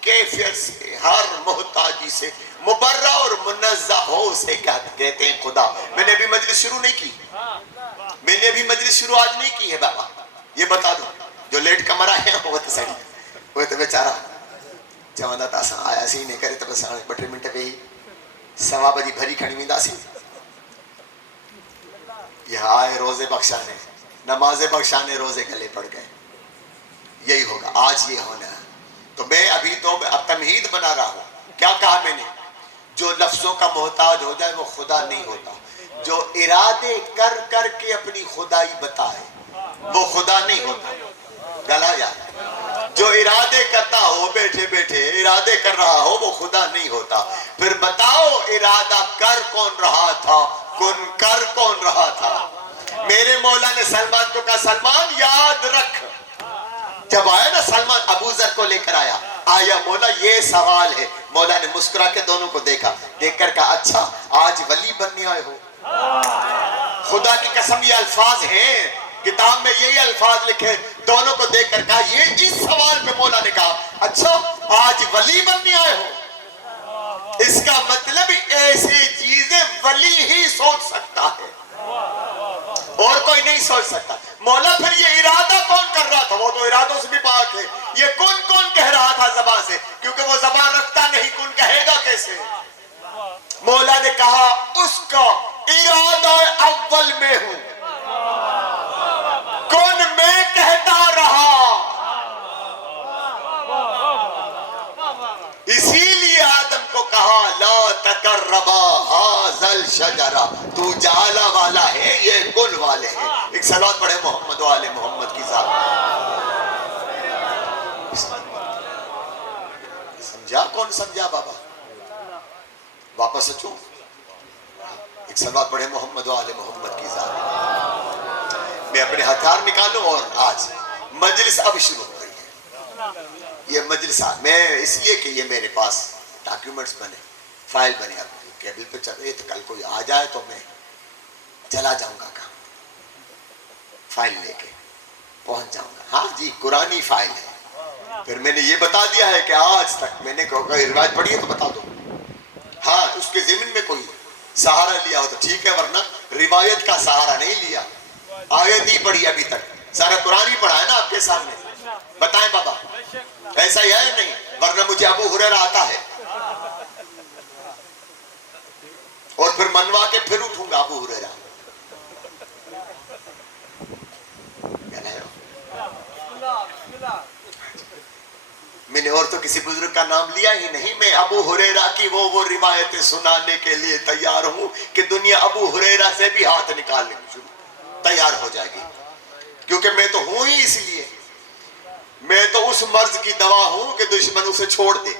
کیفیت سے, ہر محتاجی سے مبرہ اور منزہ ہو, اسے کہتے ہیں خدا. میں نے ابھی مجلس شروع نہیں کی, میں نے ابھی مجلس شروع آج نہیں کی ہے بابا, یہ بتا دو. جو لیٹ کمرہ ہے وہ تو سڑی, وہ تو بیچارہ چوندہ تاسا آیا سی نہیں کرے تو بس 2 منٹ پہ ہی سوا بجی بھری کھڑی ویندا سی. یہ آئے روزے بخشانے, نماز بخشانے, روزے گلے پڑ گئے. یہی ہوگا آج, یہ ہونا ہے. تو میں ابھی تو اب تمہید بنا رہا ہوں. کیا کہا میں نے؟ جو لفظوں کا محتاج ہو جائے وہ خدا نہیں ہوتا. جو ارادے کر کر کے اپنی خدائی بتائے وہ خدا نہیں ہوتا. گلا یار, جو ارادے کرتا ہو, بیٹھے بیٹھے ارادے کر رہا ہو, وہ خدا نہیں ہوتا. پھر بتاؤ ارادہ کر کون رہا تھا, کن کر کون رہا تھا؟ میرے مولا نے سلمان کو کہا سلمان یاد رکھ. جب آیا نا سلمان ابو ذر کو لے کر آیا مولا یہ سوال ہے. مولا نے مسکرا کے دونوں کو دیکھا, دیکھ کر کہا اچھا آج ولی بننے آئے ہو. خدا کی قسم یہ الفاظ ہیں, کتاب میں یہی الفاظ لکھے. دونوں کو دیکھ کر کہا, یہ اس سوال پہ مولا نے کہا اچھا آج ولی بننے آئے ہو. اس کا مطلب ایسی چیزیں ولی ہی سوچ سکتا ہے, اور کوئی نہیں سوچ سکتا. مولا پھر یہ ارادہ کون کر رہا تھا؟ وہ تو ارادوں سے بھی پاک ہے. یہ کون کون کہہ رہا تھا زبان سے, کیونکہ وہ زبان رکھتا نہیں, کون کہے گا کیسے؟ مولا نے کہا اس کا ارادہ اول میں ہوں, کون میں کہتا رہا. اسی لیے آدم کو کہا لا تقربا ھذا الشجرہ, تو جالا والا ہے, یہ گل والے ہیں. ایک صلوات پڑھے محمد و آل محمد کی ذات. سمجھا کون سمجھا بابا؟ واپس سچوں, ایک صلوات پڑھے محمد و آل محمد کی ذات. میں اپنے ہتھیار نکالوں اور آج مجلس اب شروع ہو رہی ہے. یہ مجلس میں اس لیے کہ یہ میرے پاس ڈاکیومنٹس بنے, فائل بنے, اب کیبل پہ چل رہے, تو کل کوئی آ جائے تو میں چلا جاؤں گا کام, فائل لے کے پہنچ جاؤں گا. ہاں جی قرآنی فائل ہے. پھر میں نے یہ بتا دیا ہے کہ آج تک میں نے کوئی روایت پڑھی ہے تو بتا دو. ہاں اس کے ضمن میں کوئی سہارا لیا ہو تو ٹھیک ہے, ورنہ روایت کا سہارا نہیں لیا. آیت نہیں پڑھی ابھی تک, سارا قرآن ہی پڑھا ہے نا آپ کے سامنے. بتائیں بابا ایسا ہی ہے یا نہیں؟ مجھے ابو ہریرہ آتا ہے اور پھر منوا کے پھر اٹھوں گا ابو ہریرہ. میں نے اور تو کسی بزرگ کا نام لیا ہی نہیں. میں ابو ہریرہ کی وہ روایتیں سنانے کے لیے تیار ہوں کہ دنیا ابو ہریرہ سے بھی ہاتھ نکالنے شروع تیار ہو جائے گی. کیونکہ میں تو ہوں ہی اس لیے. میں تو اس مرض کی دوا ہوں کہ دشمن اسے چھوڑ دے.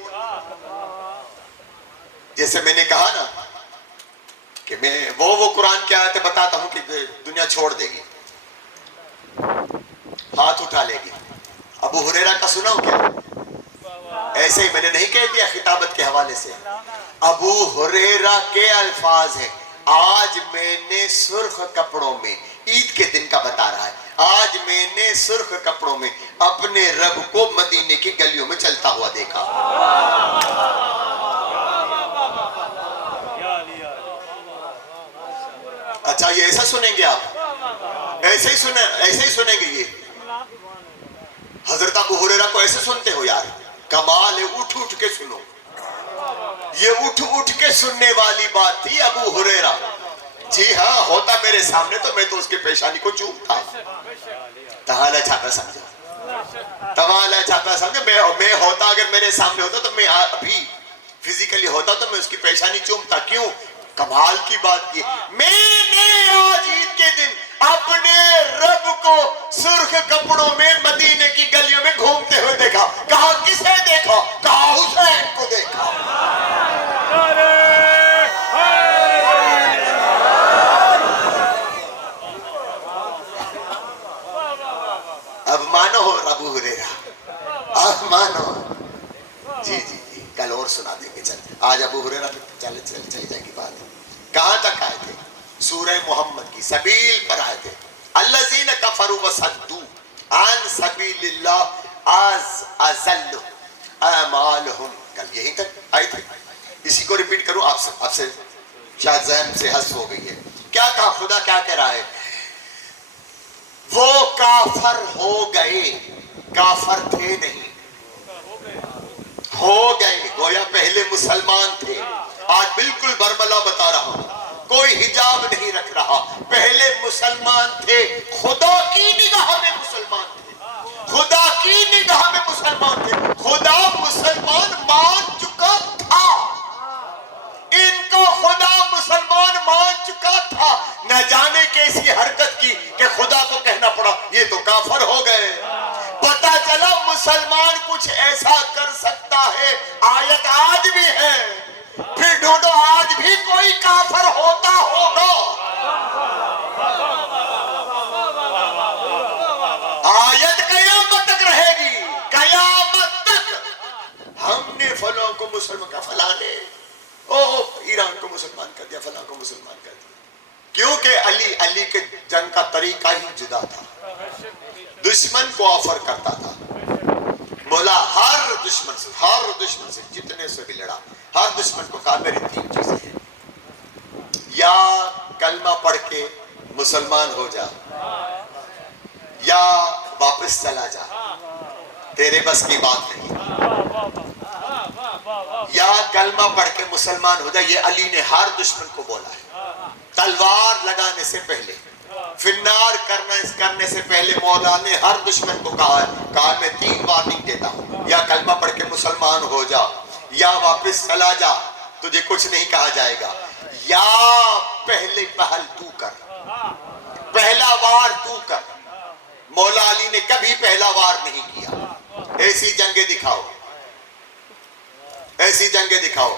جیسے میں نے کہا نا کہ میں وہ قرآن کی آیتیں بتاتا ہوں کہ دنیا چھوڑ دے گی, ہاتھ اٹھا لے گی. ابو ہریرہ کا سنا ہو کیا؟ ایسے ہی میں نے نہیں کہہ دیا خطابت کے حوالے سے. ابو ہریرہ کے الفاظ ہیں. آج میں نے سرخ کپڑوں میں, عید کے دن کا بتا رہا ہے, آج میں نے سرخ کپڑوں میں اپنے رب کو مدینے کی گلیوں میں چلتا ہوا دیکھا. اچھا یہ ایسا سنیں گے آپ؟ ایسے ہی سنیں گے یہ؟ حضرت ابو ہریرہ کو ایسے سنتے ہو یار؟ کمال ہے, اٹھ کے سنو. یہ اٹھ کے سننے والی بات تھی ابو ہریرہ. جی ہاں, ہوتا میرے سامنے تو میں تو اس کے پیشانی کو چومتا. تمہارا چھاپا سمجھا, تمہارا چھاپا سمجھا. میں ہوتا, اگر میرے سامنے ہوتا تو میں ابھی فزیکلی ہوتا تو میں اس کی پیشانی چومتا. کیوں؟ کمال کی بات کی. میں نے آج عید کے دن اپنے رب کو سرخ کپڑوں میں مدینے کی گلیوں میں گھومتے ہوئے دیکھا. کہا کسے دیکھا؟ کہا حسین کو دیکھا. اب مانو ابو ہریرہ, اب مانو. جی کل اور سنا دیں گے. چل آج ابو ہریرہ پہ چلی جائے گی بات. کہاں تک آئے تھے؟ سورہ محمد کی سبیل پر آئے تھے. الذین کفروا وصدوا عن سبیل اللہ اضل اعمالہم. کل یہیں تک آئے تھے. اسی کو ریپیٹ کروں آپ سے شاید ذہن سے حذف ہو گئی ہے. کیا کہا خدا؟ کیا کہہ رہا ہے؟ وہ کافر ہو گئے, کافر تھے نہیں, ہو گئے. گویا پہلے مسلمان تھے, آج بالکل برملا بتا رہا ہوں, کوئی حجاب نہیں رکھ رہا. پہلے مسلمان تھے, خدا کی نگاہ میں مسلمان تھے, خدا کی نگاہ میں مسلمان تھے. خدا مسلمان مان چکا تھا, ان کو خدا مسلمان مان چکا تھا. نہ جانے کیسی حرکت کی کہ خدا کو کہنا پڑا یہ تو کافر ہو گئے. پتا چلا مسلمان کچھ ایسا کر سکتا ہے. آیت آج بھی ہے, پھر ڈھونڈو آج بھی کوئی کافر ہوتا ہوگا. آیت قیامت تک رہے گی, قیامت تک. ہم نے فلاں کو مسلمان کا, فلاں نے ایران کو مسلمان کر دیا, فلاں کو مسلمان کر دیا. کیونکہ علی کے جنگ کا طریقہ ہی جدا تھا. دشمن کو آفر کرتا تھا. مولا ہر دشمن سے جتنے سے بھی لڑا, ہر دشمن کو کہا میری 3 چیزیں ہیں. یا کلمہ پڑھ کے مسلمان ہو جا, یا واپس چلا جا, تیرے بس کی بات نہیں. یا کلمہ پڑھ کے مسلمان ہو جا. یہ علی نے ہر دشمن کو بولا ہے. تلوار لگانے سے پہلے, فنار کرنے سے پہلے مولا نے ہر دشمن کو کہا میں 3 وارننگ دیتا ہوں. یا کلمہ پڑھ کے مسلمان ہو جا, یا واپس چلا جا, تجھے کچھ نہیں کہا جائے گا, یا پہلے پہل تو کر, پہلا وار تو کر. مولا علی نے کبھی پہلا وار نہیں کیا. ایسی جنگیں دکھاؤ, ایسی جنگیں دکھاؤ.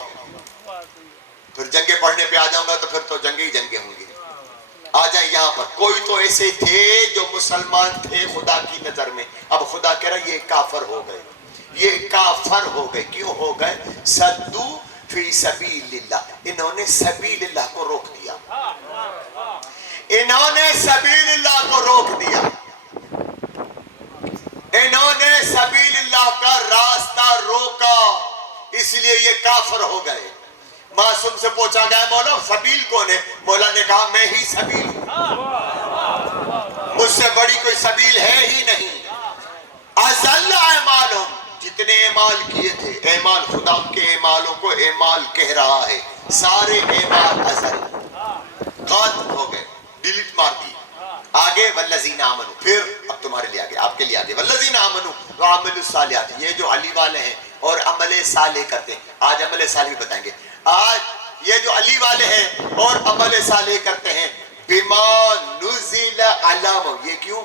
پھر جنگیں پڑھنے پہ آ جاؤں گا تو پھر تو جنگیں ہی جنگیں ہوں گی. آ جائیں یہاں پر. کوئی تو ایسے تھے جو مسلمان تھے خدا کی نظر میں, اب خدا کہہ رہا یہ کافر ہو گئے, یہ کافر ہو گئے. کیوں ہو گئے؟ صدو فی سبیل اللہ, انہوں نے سبیل اللہ کو روک دیا, انہوں نے سبیل اللہ کو روک دیا, انہوں نے سبیل اللہ کا راستہ روکا, اس لیے یہ کافر ہو گئے. معصوم سے پوچھا گیا مولا سبیل کون ہے؟ مولا نے کہا میں ہی سبیل ہوں, مجھ سے بڑی کوئی سبیل ہے ہی نہیں. اضل اعمالہم, جتنے اعمال کیے تھے، اعمال خدا کے اعمالوں کو اعمال کہہ رہا ہے، سارے اعمال ازل ختم ہو گئے، ڈیلیٹ مار دی. آگے والذین آمنوا، پھر اب تمہارے لیے آگے، آپ کے لیے آگے والذین آمنوا وعملوا الصالحات. یہ جو علی والے ہیں اور عمل صالح کرتے ہیں، آج عمل صالح بھی بتائیں گے. آج یہ جو علی والے ہیں اور عمل صالح کرتے ہیں، بما نزل علی، یہ کیوں؟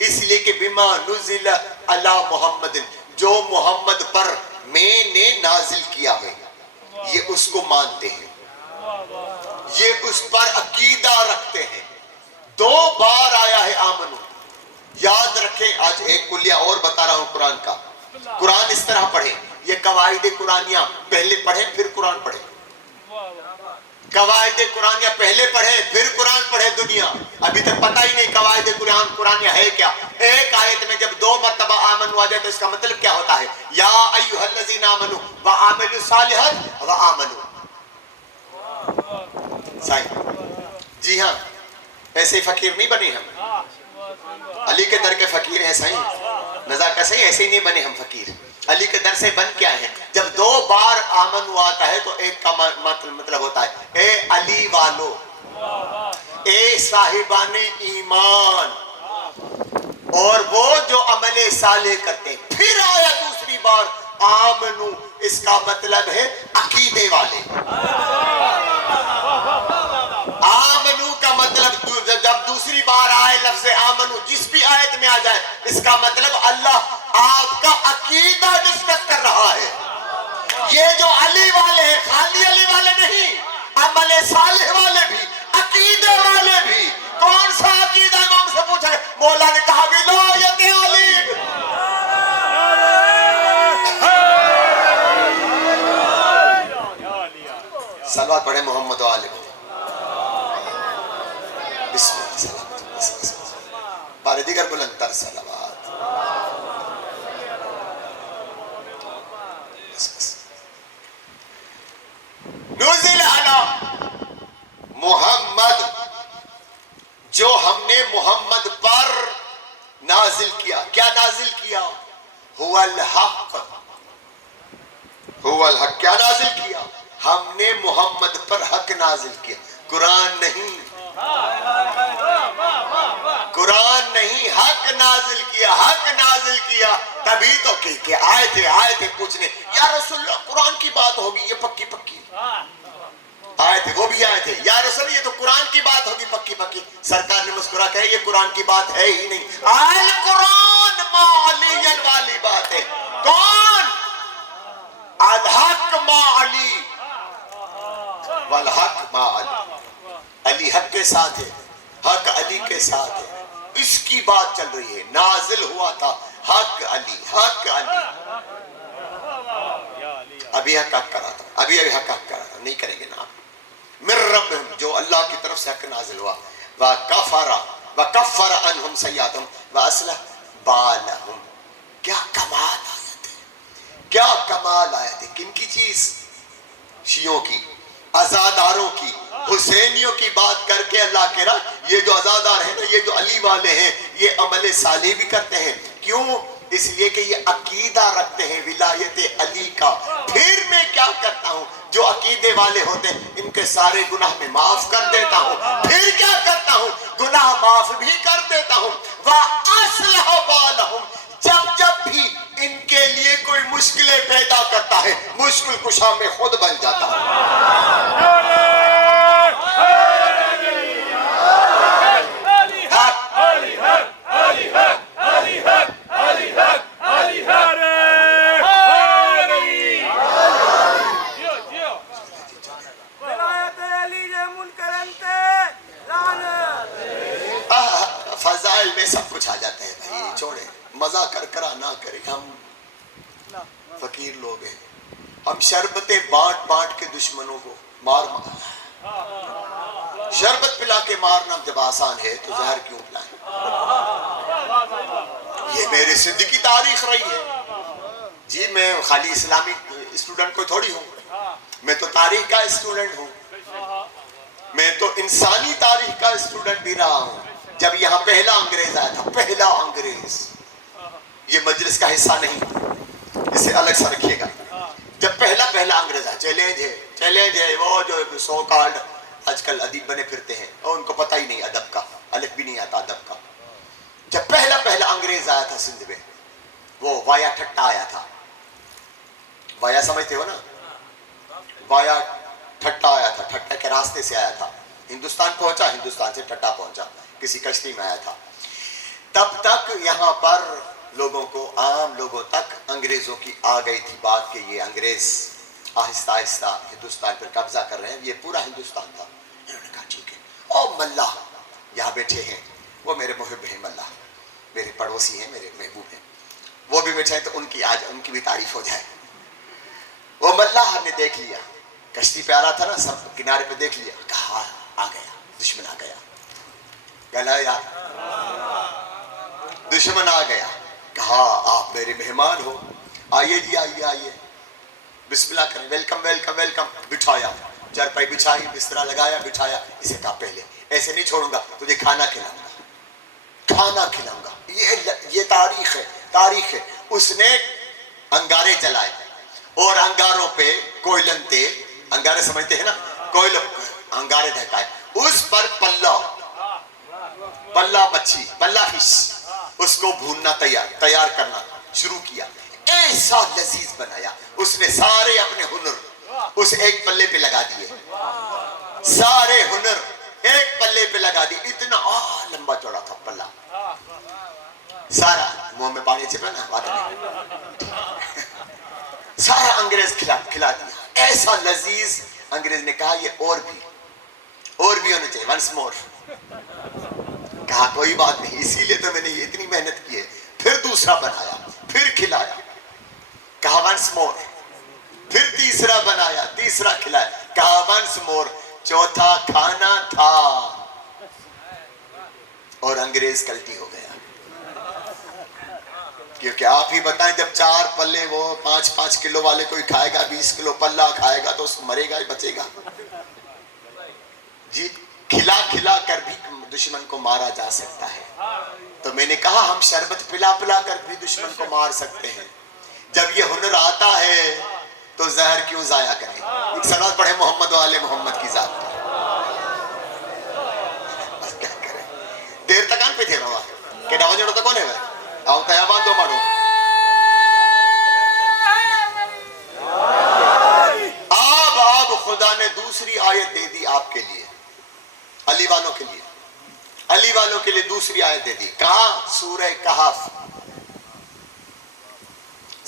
اس لیے کہ بما نزل علی محمد، جو محمد پر میں نے نازل کیا ہے، یہ اس کو مانتے ہیں، یہ اس پر عقیدہ رکھتے ہیں. 2 بار آیا ہے آمنو. یاد رکھیں، آج ایک کلیہ اور بتا رہا ہوں قرآن کا. قرآن اس طرح پڑھیں، یہ قواعد قرآنیہ پہلے پڑھیں پھر قرآن پڑھیں. قواعد قرآنیہ پہلے پڑھیں پھر قرآن پڑھیں. دنیا ابھی تک پتہ ہی نہیں قواعد قرآنیہ ہے کیا. ایک آیت میں جب 2 مرتبہ آمنو آ جائے تو اس کا مطلب کیا ہوتا ہے؟ یا ایھا الذین آمنوا وعملوا الصالحات وآمنوا. صحیح، جی ہاں، ایسے فقیر نہیں بنے ہم، علی کے در کے فقیر ہیں. صحیح، نزاکہ صحیح، ایسے ہی نہیں بنے ہم فقیر. علی کے در سے بن کیا ہے؟ جب 2 بار آمن آتا ہے تو ایک کا مطلب ہوتا ہے اے علی والو، اے صاحبان ایمان، اور وہ جو عمل صالح کرتے ہیں. پھر آیا دوسری بار آمنو، اس کا مطلب ہے عقیدے والے. آمنو کا مطلب جب دوسری بار آئے لفظ آمنو جس بھی آیت میں آ جائے، اس کا مطلب اللہ آپ کا عقیدہ ڈسکس کر رہا ہے. یہ جو علی والے ہیں، خالی علی والے نہیں، عمل صالح والے بھی، عقیدے والے بھی. کون سا عقیدہ؟ امام سے پوچھا ہے، مولا نے کہا ولایت علی. صلوات پڑھیں محمد و آل محمد. بسم اللہ، صلوات بار دیگر بلند تر صلوات. نزل علی محمد، جو ہم نے محمد پر نازل کیا. کیا نازل کیا؟ هو الحق، هو الحق. کیا نازل کیا؟ ہم نے محمد پر حق نازل کیا، قرآن نہیں، قرآن نہیں، حق نازل کیا، حق نازل کیا. تبھی تو کہ آئے تھے پوچھنے، یا رسول اللہ قرآن کی بات ہوگی یہ پکی پکی. آئے تھے، وہ بھی آئے تھے، یا رسول اللہ یہ تو قرآن کی بات ہوگی پکی پکی. سرکار نے مسکرا کہا یہ قرآن کی بات ہے ہی نہیں. القرآن ما علی والی بات ہے. کون؟ الحق ما علی والحق ما علی. علی حق کے ساتھ ہے، حق علی کے ساتھ ہے. اس کی بات چل رہی ہے. نازل ہوا تھا حق علی، حق علی. ابھی حق کرا تھا، ابھی حق کرا تھا، نہیں کریں گے نا. من ربہم، جو اللہ کی طرف سے حق نازل ہوا. وَكَفَّرَ عَنْهُمْ سَيِّئَاتِهُمْ وَأَصْلَحَ بَالَهُمْ. کیا کمال آیت ہے، کیا کمال آیت ہے. کن کی چیز؟ شیعوں کی، عزاداروں کی، حسینیوں کی بات کر کے اللہ کہہ رہا یہ جو عزادار ہیں نا، یہ جو علی والے ہیں، یہ عمل صالح بھی کرتے ہیں. کیوں؟ اس لیے کہ یہ عقیدہ رکھتے ہیں ولایت علی کا. پھر میں کیا کرتا ہوں؟ جو عقیدے والے ہوتے ہیں ان کے سارے گناہ میں معاف کر دیتا ہوں. پھر کیا کرتا ہوں؟ گناہ معاف بھی کر دیتا ہوں. وَأَصْلَحَ بَالَهُمْ. جب بھی ان کے لیے کوئی مشکلیں پیدا کرتا ہے، مشکل کشا میں خود بن جاتا ہوں. فضائل میں سب کچھ آ جاتا ہے بھائی، چھوڑیں مزہ کرا نہ کریں. ہم فقیر لوگ ہیں، ہم شربتیں بانٹ کے دشمنوں کو مار شربت پلا کے مارنا جب آسان ہے تو زہر کیوں پلائیں. یہ میرے زندگی تاریخ رہی ہے. جی میں خالی اسلامی اسٹوڈنٹ کو تھوڑی ہوں، میں تو تاریخ کا اسٹوڈنٹ ہوں، میں تو انسانی تاریخ کا اسٹوڈنٹ بھی رہا ہوں. جب یہاں پہلا انگریز آیا تھا، پہلا انگریز، یہ مجلس کا حصہ نہیں، اسے الگ سا رکھیے گا. جب پہلا انگریز ہے, چیلنج ہے, وہ جو سو کالڈ آج کل ادیب بنے پھرتے ہیں اور ان کو پتہ ہی نہیں ادب کا, الف بھی نہیں آتا ادب کا. جب پہلا انگریز آیا تھا سندھ میں, وہ وایا ٹھٹا آیا تھا. وایا سمجھتے ہو نا, وایا ٹھٹا آیا تھا, ٹھٹا کے راستے سے آیا تھا, ہندوستان پہنچا, ہندوستان سے ٹھٹا پہنچا, کسی کشتی میں آیا تھا. تب تک یہاں پر لوگوں کو, عام لوگوں تک انگریزوں کی آ گئی تھی بات کہ یہ انگریز آہستہ آہستہ ہندوستان پر قبضہ کر رہے ہیں. یہ پورا ہندوستان تھا. انہوں نے کہا ٹھیک ہے, او ملا یہاں بیٹھے ہیں, وہ میرے محب ہیں, ملا میرے پڑوسی ہیں, میرے محبوب ہیں, وہ بھی بیٹھے ہیں تو ان کی آج ان کی بھی تعریف ہو جائے. وہ ملا ہم نے دیکھ لیا, کشتی پہ آ رہا تھا نا, سب کنارے پہ دیکھ لیا, کہا آ گیا دشمن, آ گیا گلا یار, دشمن آ گیا. کہا آپ میرے مہمان ہو, آئیے جی آئیے آئیے, بسم اللہ کریں, ویلکم ویلکم ویلکم. بٹھایا, چارپائی بچھائی, بسترا لگایا, بٹھایا. اسے کہا پہلے ایسے نہیں چھوڑوں گا, تجھے کھانا کھلاؤں گا, کھانا کھلاؤں گا. یہ تاریخ ہے, تاریخ ہے. اس نے انگارے چلائے اور انگاروں پہ کوئلن تیل, انگارے سمجھتے ہیں نا, کوئلن انگارے دھکائے, اس پر پلہ مچھی, پلہ فش, اس کو بھوننا تیار کرنا شروع کیا. ایسا لذیذ بنایا. اس نے سارے اپنے ہنر اس ایک پلے پہ لگا دیے, سارے ہنر ایک پلے پہ لگا دیے. اتنا لمبا چوڑا تھا پلہ, سارا منہ میں پانی چپا نا بات نہیں, سارا انگریز کھلا دیا. ایسا لذیذ. انگریز نے کہا یہ اور بھی ہونا چاہیے, ونس مور. کہا کوئی بات نہیں, اسی لیے تو میں نے یہ اتنی محنت کی ہے. پھر دوسرا بنایا, پھر کھلایا, کہا ونس مور. پھر تیسرا بنایا, تیسرا کھلایا, کہا ونس مور. چوتھا کھانا تھا اور انگریز کلٹی ہو گیا. کیونکہ آپ ہی بتائیں, جب 4 پلے وہ 5 کلو والے کوئی کھائے گا, 20 کلو پلہ کھائے گا تو اس مرے گا ہی, بچے گا جی. کھلا کر بھی دشمن کو مارا جا سکتا ہے. تو میں نے کہا ہم شربت پلا کر بھی دشمن کو مار سکتے ہیں. جب یہ ہنر آتا ہے تو زہر کیوں ضائع کریں. ایک صلوات پڑھے محمد و آل محمد کی ذات پر. بس کیا کریں, دیر تک آن پہ تھے بابا کہ ڈاو جڑو تو کون ہے بھائی, آؤ تیا باندھو مارو. اب خدا نے دوسری آیت دے دی آپ کے لیے, علی والوں کے لیے, علی والوں کے لیے دوسری آیت دے دی. کہاں؟ سورہ کہف,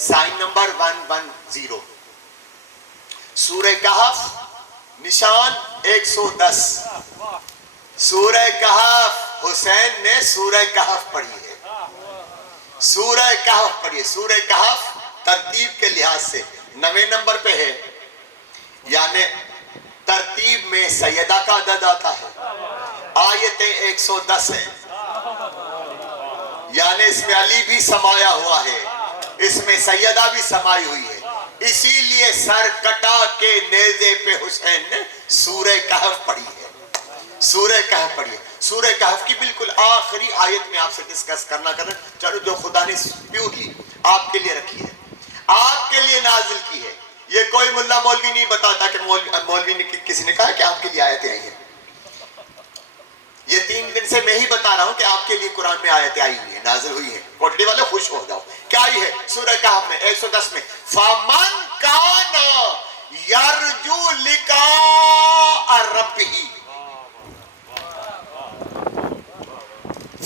سائن نمبر 110. سورہ کہف نشان 110. سورہ کہف, حسین نے سورہ کہف پڑھی ہے, سورہ کہف پڑھی ہے. سورہ کہف ترتیب کے لحاظ سے 9 نمبر پہ ہے, یعنی ترتیب میں سیدہ کا عدد آتا ہے. آیتیں 110 ہیں, یعنی اس میں علی بھی سمایا ہوا ہے, اس میں سیدہ بھی سمائی ہوئی ہے. اسی لیے سر کٹا کے نیزے پہ حسین نے سورہ کہف پڑھی ہے, سورہ کہف پڑھی ہے. سورہ کہف کی بالکل آخری آیت میں آپ سے ڈسکس کرنا چلو, جو خدا نے پیورلی آپ کے لیے رکھی ہے, آپ کے لیے نازل کی ہے. یہ کوئی ملا مولوی نہیں بتاتا کہ مولوی نے کسی نے کہا کہ آپ کے لیے آیتیں آئی ہیں. یہ 3 دن سے میں ہی بتا رہا ہوں کہ آپ کے لیے قرآن میں آیتیں آئی ہوئی ہیں, نازل ہوئی ہیں. کوٹلی والے خوش ہو جاؤ. کیا آئی ہے؟ سورہ کہف میں 110 میں, فَمَنْ كَانَ يَرْجُو لِقَاءَ رَبِّهِ,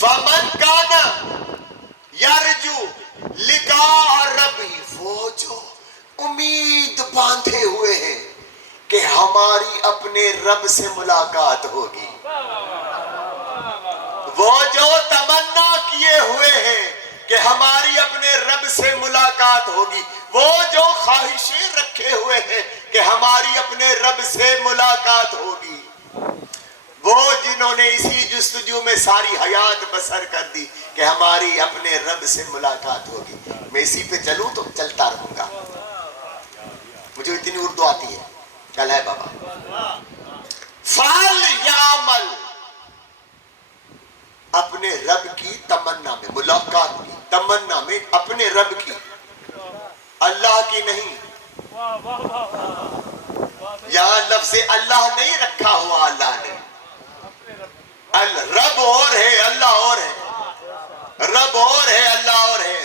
فَمَنْ كَانَ يَرْجُو لِقَاءَ رَبِّهِ, وہ جو امید باندھے ہوئے ہیں کہ ہماری اپنے رب سے ملاقات ہوگی, وہ جو تمنا کیے ہوئے ہیں کہ ہماری اپنے رب سے ملاقات ہوگی, وہ جو خواہشیں رکھے ہوئے ہیں کہ ہماری اپنے رب سے ملاقات ہوگی, وہ جنہوں نے اسی جستجو میں ساری حیات بسر کر دی کہ ہماری اپنے رب سے ملاقات ہوگی. میں اسی پہ چلوں تو چلتا رہوں گا, مجھے اتنی اردو آتی ہے. کل ہے بابا, فَلْيَعْمَلْ, اپنے رب کی تمنا میں, ملاقات کی تمنا میں اپنے رب کی اللہ کی نہیں. یہاں لفظ اللہ نہیں رکھا ہوا اللہ نے. رب اور ہے اللہ اور ہے. رب اور ہے اللہ اور ہے.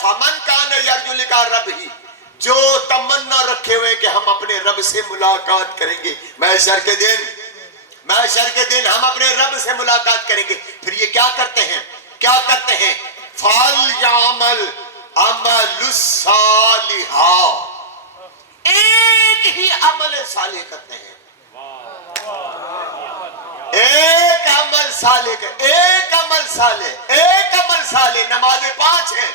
فمن کان یرجو لقاء ربہ, جو تمنا رکھے ہوئے کہ ہم اپنے رب سے ملاقات کریں گے محشر کے دن ہم اپنے رب سے ملاقات کریں گے. پھر یہ کیا کرتے ہیں فَلْيَعْمَلْ عَمَلُ الصَّالِحَ, ایک ہی عمل صالح کرتے ہیں. ایک عمل صالح. نمازیں 5 ہیں,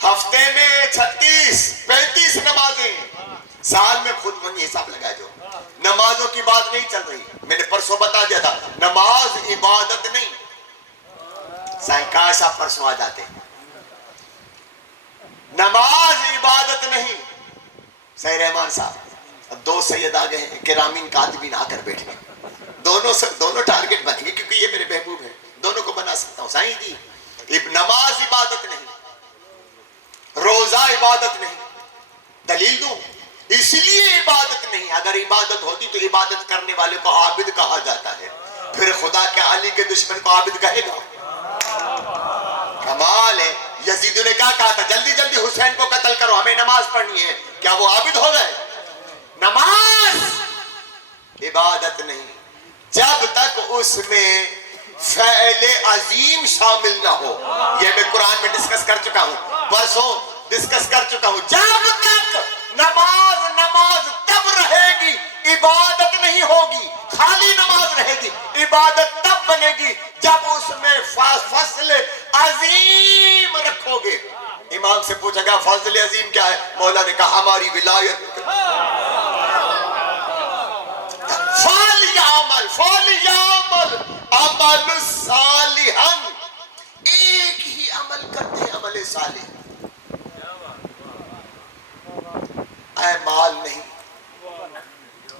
ہفتے میں 36-35 نمازیں, سال میں خود منی حساب لگا. جو نمازوں کی بات نہیں چل رہی, میں نے پرسوں بتا دیا تھا نماز عبادت نہیں. کاش آپ پرسوں آ جاتے. نماز عبادت نہیں. سید رحمان صاحب, اب 2 سید آ گئے ہیں کرامین کاتبین آ کر بیٹھے. دونوں ٹارگٹ بن گئے کیونکہ یہ میرے محبوب ہیں, دونوں کو بنا سکتا ہوں. سائیں جی, نماز عبادت نہیں, روزہ عبادت نہیں. دلیل دوں, اس لیے عبادت نہیں. اگر عبادت ہوتی تو عبادت کرنے والے کو عابد کہا جاتا ہے. پھر خدا کے علی کے دشمن کو عابد کہے گا؟ کمال ہے. یزید نے کیا کہا تھا, جلدی جلدی حسین کو قتل کرو, ہمیں نماز پڑھنی ہے. کیا وہ عابد ہو گئے؟ نماز عبادت نہیں جب تک اس میں فعل عظیم شامل نہ ہو. یہ میں قرآن میں ڈسکس کر چکا ہوں, پرسوں ڈسکس کر چکا ہوں. جب تک نماز تب رہے گی, عبادت نہیں ہوگی. خالی نماز رہے گی, عبادت تب بنے گی جب اس میں فضل عظیم رکھو گے. امام سے پوچھا گیا فضل عظیم کیا ہے؟ مولا نے کہا ہماری ولایت. فَلْيَعْمَلْ عَمَلُ صَالِحًا, ایک ہی عمل کرتے ہیں, عمل صالح. اے مال نہیں,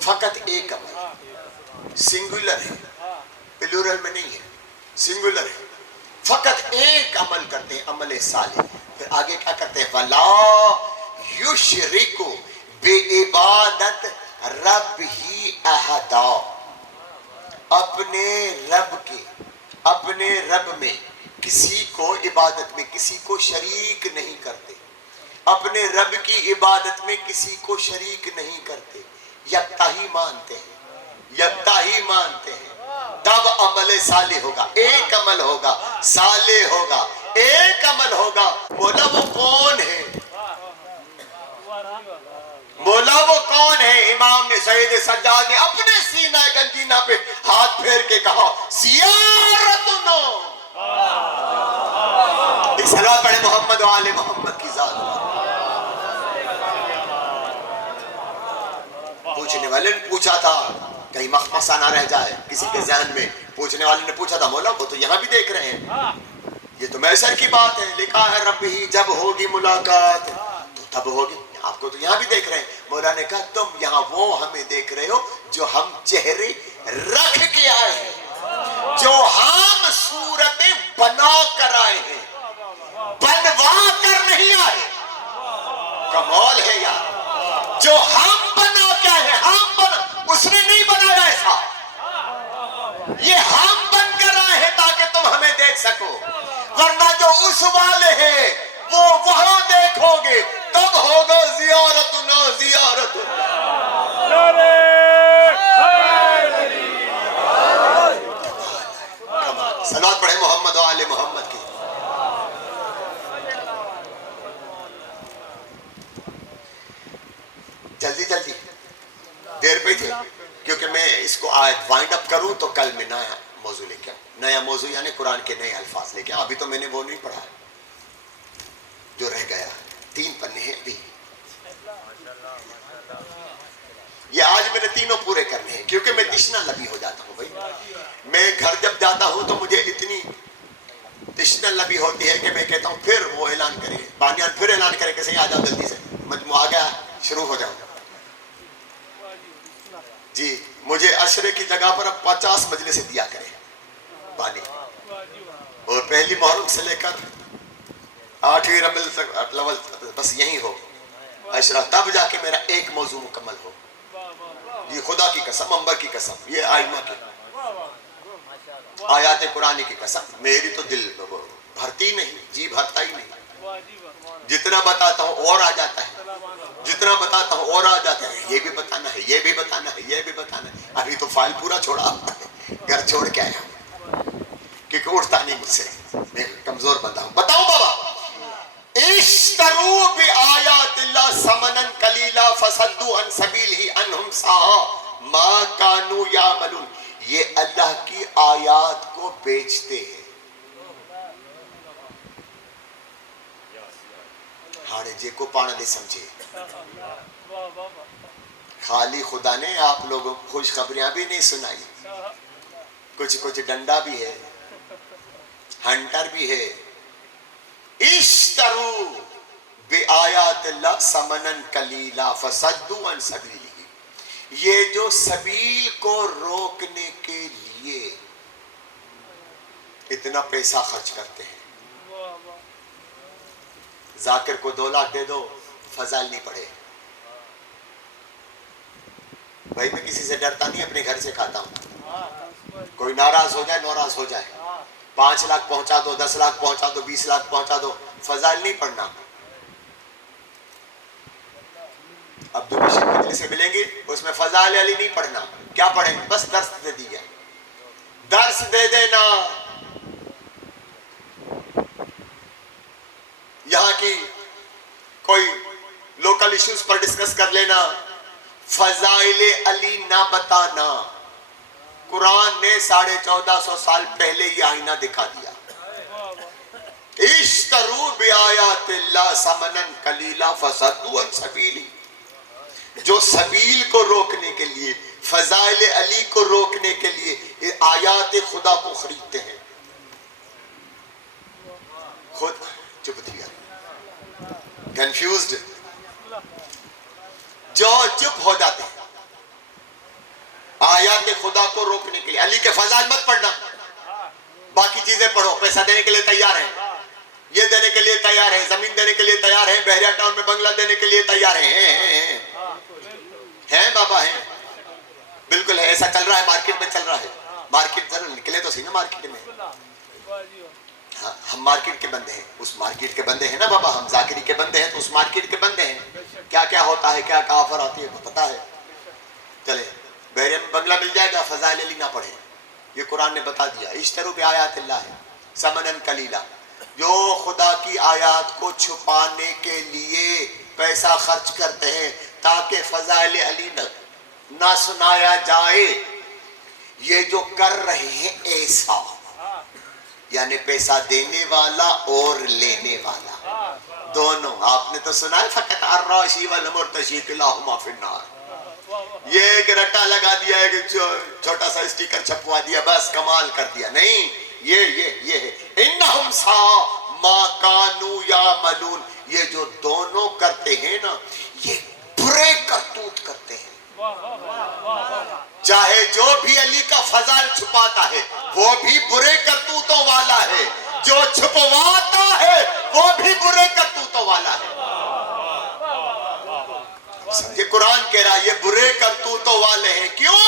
فقط ایک عمل, سنگولر ہے, پلورل میں نہیں ہے, سنگولر ہے. فقط ایک عمل کرتے ہیں, عمل صالح. پھر آگے کیا کرتے ہیں؟ وَلَا يُشْرِكُ بِعِبَادَتِ رَبِّهِ أَحَدًا, اپنے رب میں کسی کو عبادت میں کسی کو شریک نہیں کرتے. اپنے رب کی عبادت میں کسی کو شریک نہیں کرتے. یکتا ہی مانتے ہیں. تب عمل صالح ہوگا. ایک عمل ہوگا, صالح ہوگا, ایک عمل ہوگا. بولا وہ کون ہے؟ امام نے سید سجاد نے اپنے سینہ گنجینہ پہ ہاتھ پھیر کے کہا زیارتنا. ایک صلوات پڑھے محمد و آل محمد کی ذات. پوچھنے والے نے پوچھا تھا, کہیں مخمصہ نہ رہ جائے کسی کے ذہن میں. پوچھنے والے نے پوچھا تھا مولا وہ تو یہاں بھی دیکھ رہے ہیں, یہ تو محشر کی بات ہے. لکھا ہے رب ہی جب ہوگی ملاقات تو تب ہوگی, آپ کو تو یہاں بھی دیکھ رہے ہیں. مولا نے کہا تم یہاں وہ ہمیں دیکھ رہے ہو جو ہم چہرے رکھ کے آئے ہیں, جو ہم صورتیں بنا کر آئے ہیں, بنوا کر نہیں آئے. کمال ہے یار, جو ہم بنا کے آئے ہیں, اس نے نہیں بنایا ایسا, یہ ہم بن کر آئے ہیں تاکہ تم ہمیں دیکھ سکو. ورنہ جو اس والے ہیں وہ وہاں دیکھو گے تب ہوگا زیارتنا. صلوات پڑھے محمد و آل محمد کی. جلدی دیر پہ تھے کیونکہ میں اس کو آج وائنڈ اپ کروں تو کل میں نیا موضوع لے کے آؤں. نیا موضوع یعنی قرآن کے نئے الفاظ لے کے آؤں. ابھی تو میں نے وہ نہیں پڑھا جو رہ گیا, 3 پنے ہیں ابھی. یہ آج میں نے تینوں پورے کرنے ہیں کیونکہ میں تشنا لبی ہو جاتا ہوں. بھائی میں گھر جب جاتا ہوں تو مجھے اتنی تشنا لبی ہوتی ہے کہ میں کہتا ہوں پھر وہ اعلان کرے, بانیان پھر اعلان کرے کہ صحیح آ جاؤ جلدی سے, مجموعہ آ گیا شروع ہو جاؤ. جی مجھے عشرے کی جگہ پر اب 50 مجلسیں دیا کرے بانی, اور پہلی محرم سے لے کر 8ویں ربیع الاول بس یہی ہو عشرہ، تب جا کے میرا ایک موضوع مکمل ہو. یہ خدا کی قسم، انبر کی قسم، یہ آئمہ کی آیات قرآن کی قسم، میری تو دل بھرتی نہیں، جی بھرتا ہی نہیں. جتنا بتاتا ہوں اور آ جاتا ہے، جتنا بتاتا ہوں اور آ جاتا ہے. یہ بھی بتانا ہے، یہ بھی بتانا ہے، یہ بھی بتانا ہے. ابھی تو فائل پورا چھوڑا، گھر چھوڑ کے آیا کیونکہ اٹھتا نہیں مجھ سے، میں کمزور بندہ ہوں. بتاؤں بابا، اشتروا بآیات اللہ ثمنا قلیلا فصدوا عن سبیلہ انہم ساء ما کانوا یعملون. یہ اللہ کی آیات کو بیچتے ہیں. ہاڑے جے کو پانا دے سمجھے. خالی خدا نے آپ لوگوں کو خوشخبریاں بھی نہیں سنائی، کچھ ڈنڈا بھی ہے، ہنٹر بھی ہے. اشتروا بآیات اللہ ثمنا قلیلا فصدوا عن سبیلہ. یہ جو سبیل کو روکنے کے لیے اتنا پیسہ خرچ کرتے ہیں. ذاکر کو 2 لاکھ دے دو، فضائل نہیں پڑھے. بھائی میں کسی سے ڈرتا نہیں، اپنے گھر سے کھاتا ہوں. کوئی ناراض ہو جائے، ناراض ہو جائے. 5 لاکھ پہنچا دو، 10 لاکھ پہنچا دو، 20 لاکھ پہنچا دو، فضائل نہیں پڑھنا. عبدالبشیر مجلس سے ملیں گی، اس میں فضائل علی نہیں پڑھنا. کیا پڑھیں گے؟ بس درس دے دیا، درس دے دینا. یہاں کی کوئی لوکل ایشوز پر ڈسکس کر لینا، فضائل علی نہ بتانا. قرآن نے 1450 سال پہلے یہ آئینہ دکھا دیا. اشتروا بآیات اللہ ثمنا قلیلا فصدوا عن سبیلہ. جو سبیل کو روکنے کے لیے، فضائل علی کو روکنے کے لیے آیات خدا کو خریدتے ہیں. خود چپ دیا، کنفیوزڈ، جو چپ ہو جاتے ہیں. آیات خدا کو روکنے کے لیے علی کے فضائل مت پڑھنا، باقی چیزیں پڑھو. پیسہ دینے کے لیے تیار ہیں، یہ دینے کے لیے تیار ہیں، زمین دینے کے لیے تیار ہیں، بحریہ ٹاؤن میں بنگلہ دینے کے لیے تیار ہیں. ہیں بابا، ہیں، بالکل ہے. ایسا چل رہا ہے، مارکیٹ میں چل رہا ہے. مارکیٹ ذرا نکلے تو سی نا مارکیٹ میں. ہم مارکیٹ کے بندے ہیں، اس مارکیٹ کے بندے ہیں نا بابا. ہم ذاکری کے بندے ہیں تو اس مارکیٹ کے بندے ہیں. کیا کیا ہوتا ہے، کیا کیا آفر آتی ہے پتا ہے. چلے بحریہ میں بنگلہ مل جائے گا، فضائل علی نہ پڑھیں. یہ قرآن نے بتا دیا. اشتروا بآیات اللہ ثمنا قلیلا. جو خدا کی آیات کو چھپانے کے لیے پیسہ خرچ کرتے ہیں تاکہ فضائل علی نہ سنایا جائے، یہ جو کر رہے ہیں ایسا، یعنی پیسہ دینے والا اور لینے والا دونوں. آپ نے تو سنا ہے فقط الراشی والمرتشی کلاہما فی النار. یہ ایک رٹا لگا دیا ہے، چھوٹا سا اسٹیکر چھپوا دیا، بس کمال کر دیا. نہیں، یہ ہے انہم ساء ما کانوا یعملون. یہ جو دونوں کرتے ہیں نا، یہ برے کرتوت کرتے ہیں. چاہے جو بھی علی کا فضائل چھپاتا ہے وہ بھی برے کرتوتوں والا ہے، جو چھپواتا ہے وہ بھی برے کرتوتوں والا ہے. یہ قرآن کہہ رہا ہے یہ برے کرتوتوں والے ہیں. کیوں؟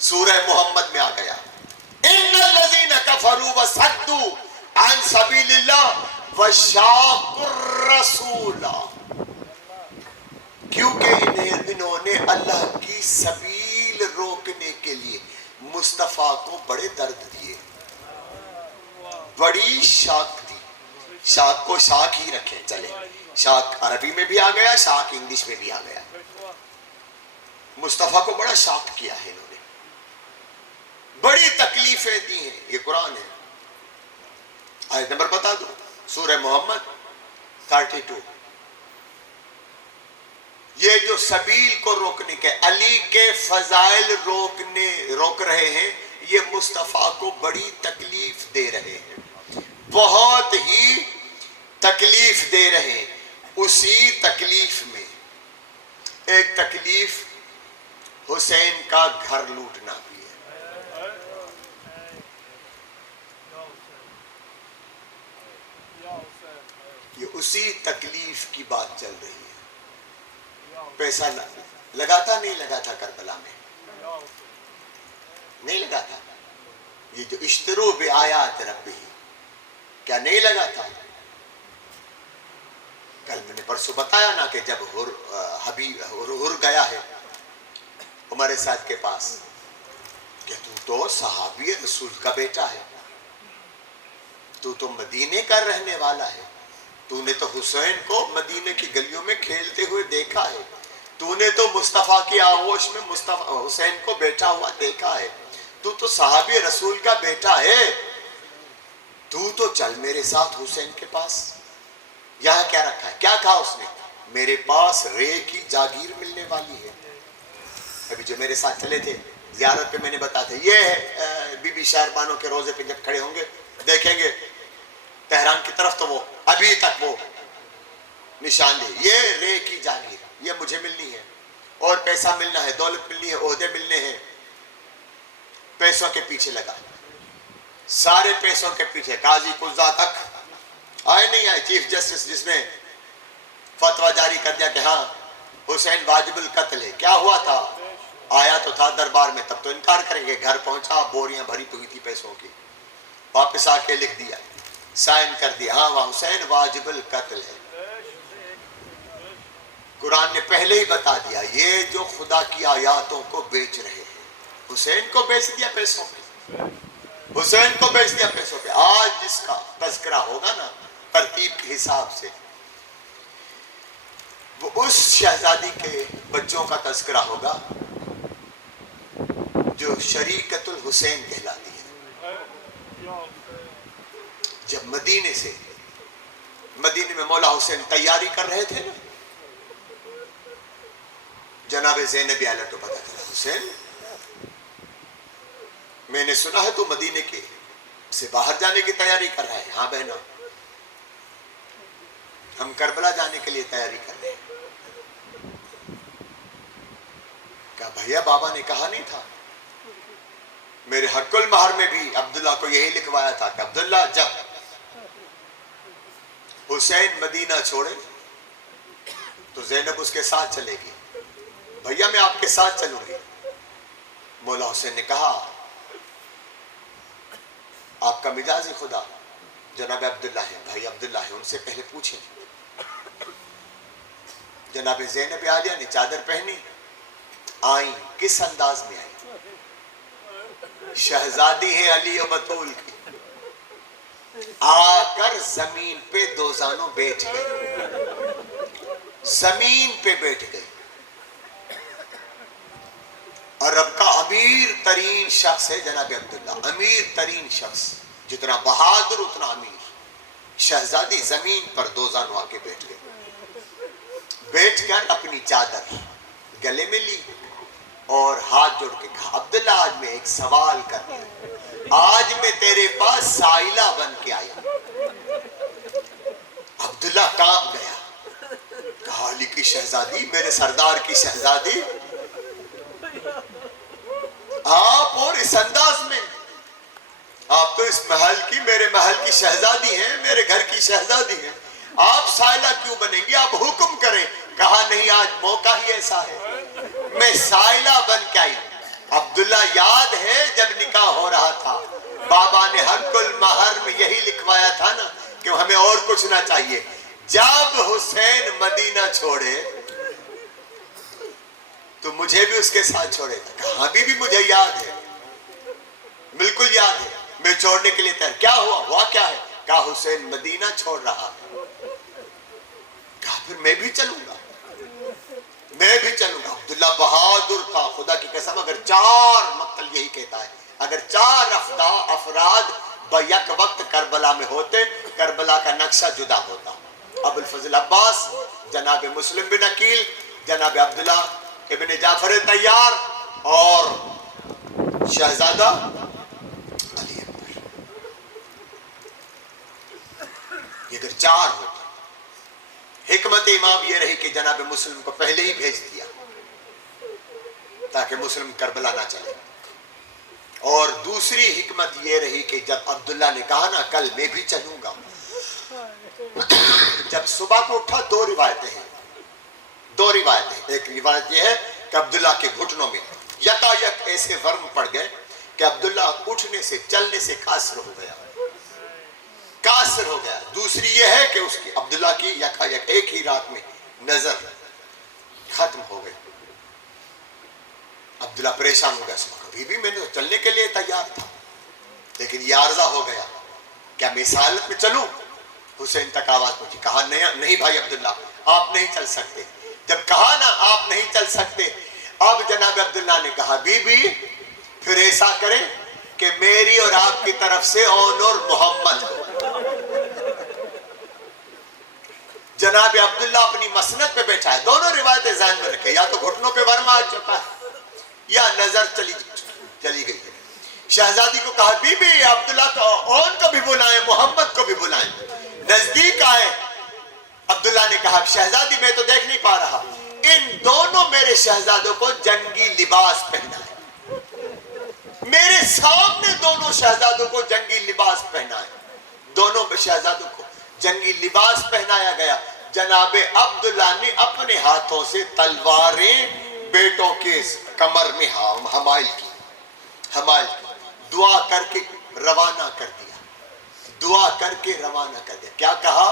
سورہ محمد میں آ گیا ان الذین کفروا وصدوا عن سبیل اللہ وشاقوا الرسول. کیونکہ انہوں نے اللہ کی سبیل روکنے کے لیے مصطفیٰ کو بڑے درد دیے، بڑی شاک دی. شاک کو شاک ہی رکھیں، چلے. شاک عربی میں بھی آ گیا، شاک انگلش میں بھی آ گیا. مصطفیٰ کو بڑا شاک کیا ہے انہوں نے، بڑی تکلیفیں دی ہیں. یہ قرآن ہے. آیت نمبر بتا دو، سورہ محمد 32. یہ جو سبیل کو روکنے کے، علی کے فضائل روک رہے ہیں، یہ مصطفیٰ کو بڑی تکلیف دے رہے ہیں، بہت ہی تکلیف دے رہے ہیں. اسی تکلیف میں ایک تکلیف حسین کا گھر لوٹنا بھی ہے. یہ اسی تکلیف کی بات چل رہی ہے. پیسہ لگا تھا نہیں لگا تھا کربلا میں؟ نہیں لگا تھا. یہ جو اشترو بآیات ربہ، کیا نہیں لگا تھا؟ کل میں نے پرسوں بتایا نا کہ جب ہر گیا ہے عمر سعد کے پاس کہ تو صحابی رسول کا بیٹا ہے، تو مدینے کا رہنے والا ہے، تو نے تو حسین کو مدینے کی گلیوں میں کھیلتے ہوئے دیکھا ہے، تو نے تو مصطفیٰ کی آغوش میں حسین کو بیٹھا ہوا دیکھا ہے، تو صحابی رسول کا بیٹا ہے، تو چل میرے ساتھ حسین کے پاس. یہاں کیا رکھا ہے؟ کیا کہا اس نے؟ میرے پاس رے کی جاگیر ملنے والی ہے. ابھی جو میرے ساتھ چلے تھے زیارت پہ میں نے بتا تھا، یہ ہے بی بی شہربانوں کے روزے پہ جب کھڑے ہوں گے دیکھیں گے تہران کی طرف، تو وہ ابھی تک وہ نشان دے، یہ رے کی جاگیر، یہ مجھے ملنی ہے، اور پیسہ ملنا ہے، دولت ملنی ہے، عہدے ملنے ہیں. پیسوں کے پیچھے لگا، سارے پیسوں کے پیچھے. قاضی قضا تک آئے نہیں آئے. چیف جسٹس جس نے فتویٰ جاری کر دیا کہ ہاں حسین واجب القتل ہے، کیا ہوا تھا؟ آیا تو تھا دربار میں، تب تو انکار کریں گے. گھر پہنچا، بوریاں بھری ہوئی تھی پیسوں کی، واپس آ کے لکھ دیا، سائن کر دیا، ہاں وہ حسین واجب القتل ہے. قرآن نے پہلے ہی بتا دیا یہ جو خدا کی آیاتوں کو بیچ رہے ہیں، حسین کو بیچ دیا پیسوں پہ، حسین کو بیچ دیا پیسوں پہ. آج جس کا تذکرہ ہوگا نا ترتیب کے حساب سے، وہ اس شہزادی کے بچوں کا تذکرہ ہوگا جو شریکت الحسین کہلاتی ہے. جب مدینے میں مولا حسین تیاری کر رہے تھے نا، جناب زینب علیہ تو پتا چلا حسین میں نے سنا ہے تو مدینے کے سے باہر جانے کی تیاری کر رہا ہے. ہاں بہنوں، ہم کربلا جانے کے لیے تیاری کر رہے ہیں. کہا بھیا بابا نے کہا نہیں تھا؟ میرے حق المہر میں بھی عبداللہ کو یہی لکھوایا تھا کہ عبداللہ جب حسین مدینہ چھوڑے تو زینب اس کے ساتھ چلے گی. بھیا میں آپ کے ساتھ چلوں گی. مولا حسین نے کہا آپ کا مجازی خدا جناب عبداللہ ہے، بھائی عبداللہ ہے، ان سے پہلے پوچھیں. جناب زینب عالیہ نے چادر پہنی، آئیں. کس انداز میں آئی؟ شہزادی ہے علی و بطول کی، آ کر زمین پہ دوزانوں بیٹھ گئے، زمین پہ بیٹھ گئے. عرب کا امیر ترین شخص ہے جناب عبداللہ، امیر ترین شخص، جتنا بہادر اتنا امیر. شہزادی زمین پر دوزانوں آ کے بیٹھ گئے. بیٹھ کر اپنی چادر گلے میں لی اور ہاتھ جوڑ کے کہا عبداللہ آج میں ایک سوال کر رہا ہوں، آج میں تیرے پاس سائلہ بن کے آیا. عبداللہ کانپ گیا، کہا علی کی شہزادی، میرے سردار کی شہزادی، آپ اور اس انداز میں، آپ تو اس محل کی، میرے محل کی شہزادی ہیں، میرے گھر کی شہزادی ہیں، آپ سائلہ کیوں بنیں گی؟ آپ حکم کریں. کہا نہیں، آج موقع ہی ایسا ہے، میں سائلہ بن کے آئی ہوں. عبداللہ یاد ہے جب نکاح ہو رہا تھا بابا نے حق المہر میں یہی لکھوایا تھا نا کہ ہمیں اور کچھ نہ چاہیے. جب حسین مدینہ چھوڑے تو مجھے بھی اس کے ساتھ چھوڑے گا. کہاں بھی مجھے یاد ہے، بالکل یاد ہے، میں چھوڑنے کے لیے تیار. کیا ہوا کیا ہے؟ کہا حسین مدینہ چھوڑ رہا ہے. کہا پھر میں بھی چلوں گا، میں بھی چلوں گا. عبداللہ بہادر تھا، خدا کی قسم. اگر 4 مقتل یہی کہتا ہے، اگر 4 افراد بیک وقت کربلا میں ہوتے، کربلا کا نقشہ جدا ہوتا. ابو الفضل عباس، جناب مسلم بن عقیل، جناب عبداللہ ابن جعفر طیار اور شہزادہ علی اکبر. یہ اگر 4 ہوتے. حکمت امام یہ رہی کہ جناب مسلم کو پہلے ہی بھیج دیا تاکہ مسلم کربلا نہ چلے. اور دوسری حکمت یہ رہی کہ جب عبداللہ نے کہا نا کل میں بھی چلوں گا، جب صبح کو اٹھا دو روایتیں ہیں، ایک روایت یہ ہے کہ عبداللہ کے گھٹنوں میں یکایک ایسے ورم پڑ گئے کہ عبداللہ اٹھنے سے چلنے سے قاصر ہو گیا۔ دوسری یہ ہے کہ اس کی عبداللہ کی یکایک ایک ہی رات میں نظر ختم ہو گئی۔ عبداللہ پریشان ہو گیا، بی میں نے تو چلنے کے لیے تیار تھا، لیکن یہ عارضہ ہو گیا، کیا میں اس حالت میں چلوں؟ حسین تک آواز پہنچی، کہا نہیں بھائی عبداللہ آپ نہیں چل سکتے۔ جب کہا نا آپ نہیں چل سکتے، اب جناب عبداللہ نے کہا بی پھر ایسا کریں کہ میری اور آپ کی طرف سے اور محمد کو۔ جناب عبداللہ اپنی مسند پہ بیٹھا ہے، دونوں روایتیں ذہن میں رکھے، یا تو گھٹنوں پہ ورم آ چکا ہے یا نظر چلی گئی ہے۔ شہزادی کو کہا بی عبداللہ کو اون کو بھی بلائیں، محمد کو بھی بلائیں، نزدیک آئے۔ عبداللہ نے کہا شہزادی میں تو دیکھ نہیں پا رہا، ان دونوں میرے شہزادوں کو جنگی لباس پہنا ہے، میرے سامنے دونوں شہزادوں کو جنگی لباس پہنا ہے۔ دونوں شہزادوں کو جنگی لباس پہنایا گیا۔ جناب عبداللہ نے اپنے ہاتھوں سے تلواریں بیٹوں کے کمر میں حمائل کی، دعا کر کے روانہ کر دیا۔ کیا کہا؟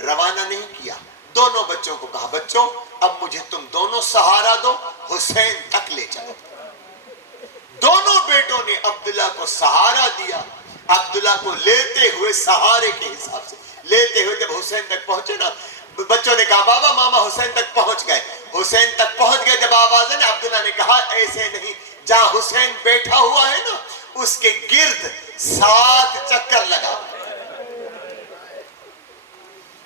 روانہ نہیں کیا، دونوں بچوں کو کہا بچوں اب مجھے تم دونوں سہارا دو، حسین تک لے چلو۔ دونوں بیٹوں نے عبداللہ کو سہارا دیا۔ عبداللہ کو لیتے ہوئے سہارے کے حساب سے لیتے ہوئے جب حسین تک پہنچے نا، بچوں نے کہا بابا ماما حسین تک پہنچ گئے۔ جب آواز ہے نا، عبداللہ نے کہا ایسے نہیں، جہاں حسین بیٹھا ہوا ہے نا اس کے گرد 7 چکر لگا۔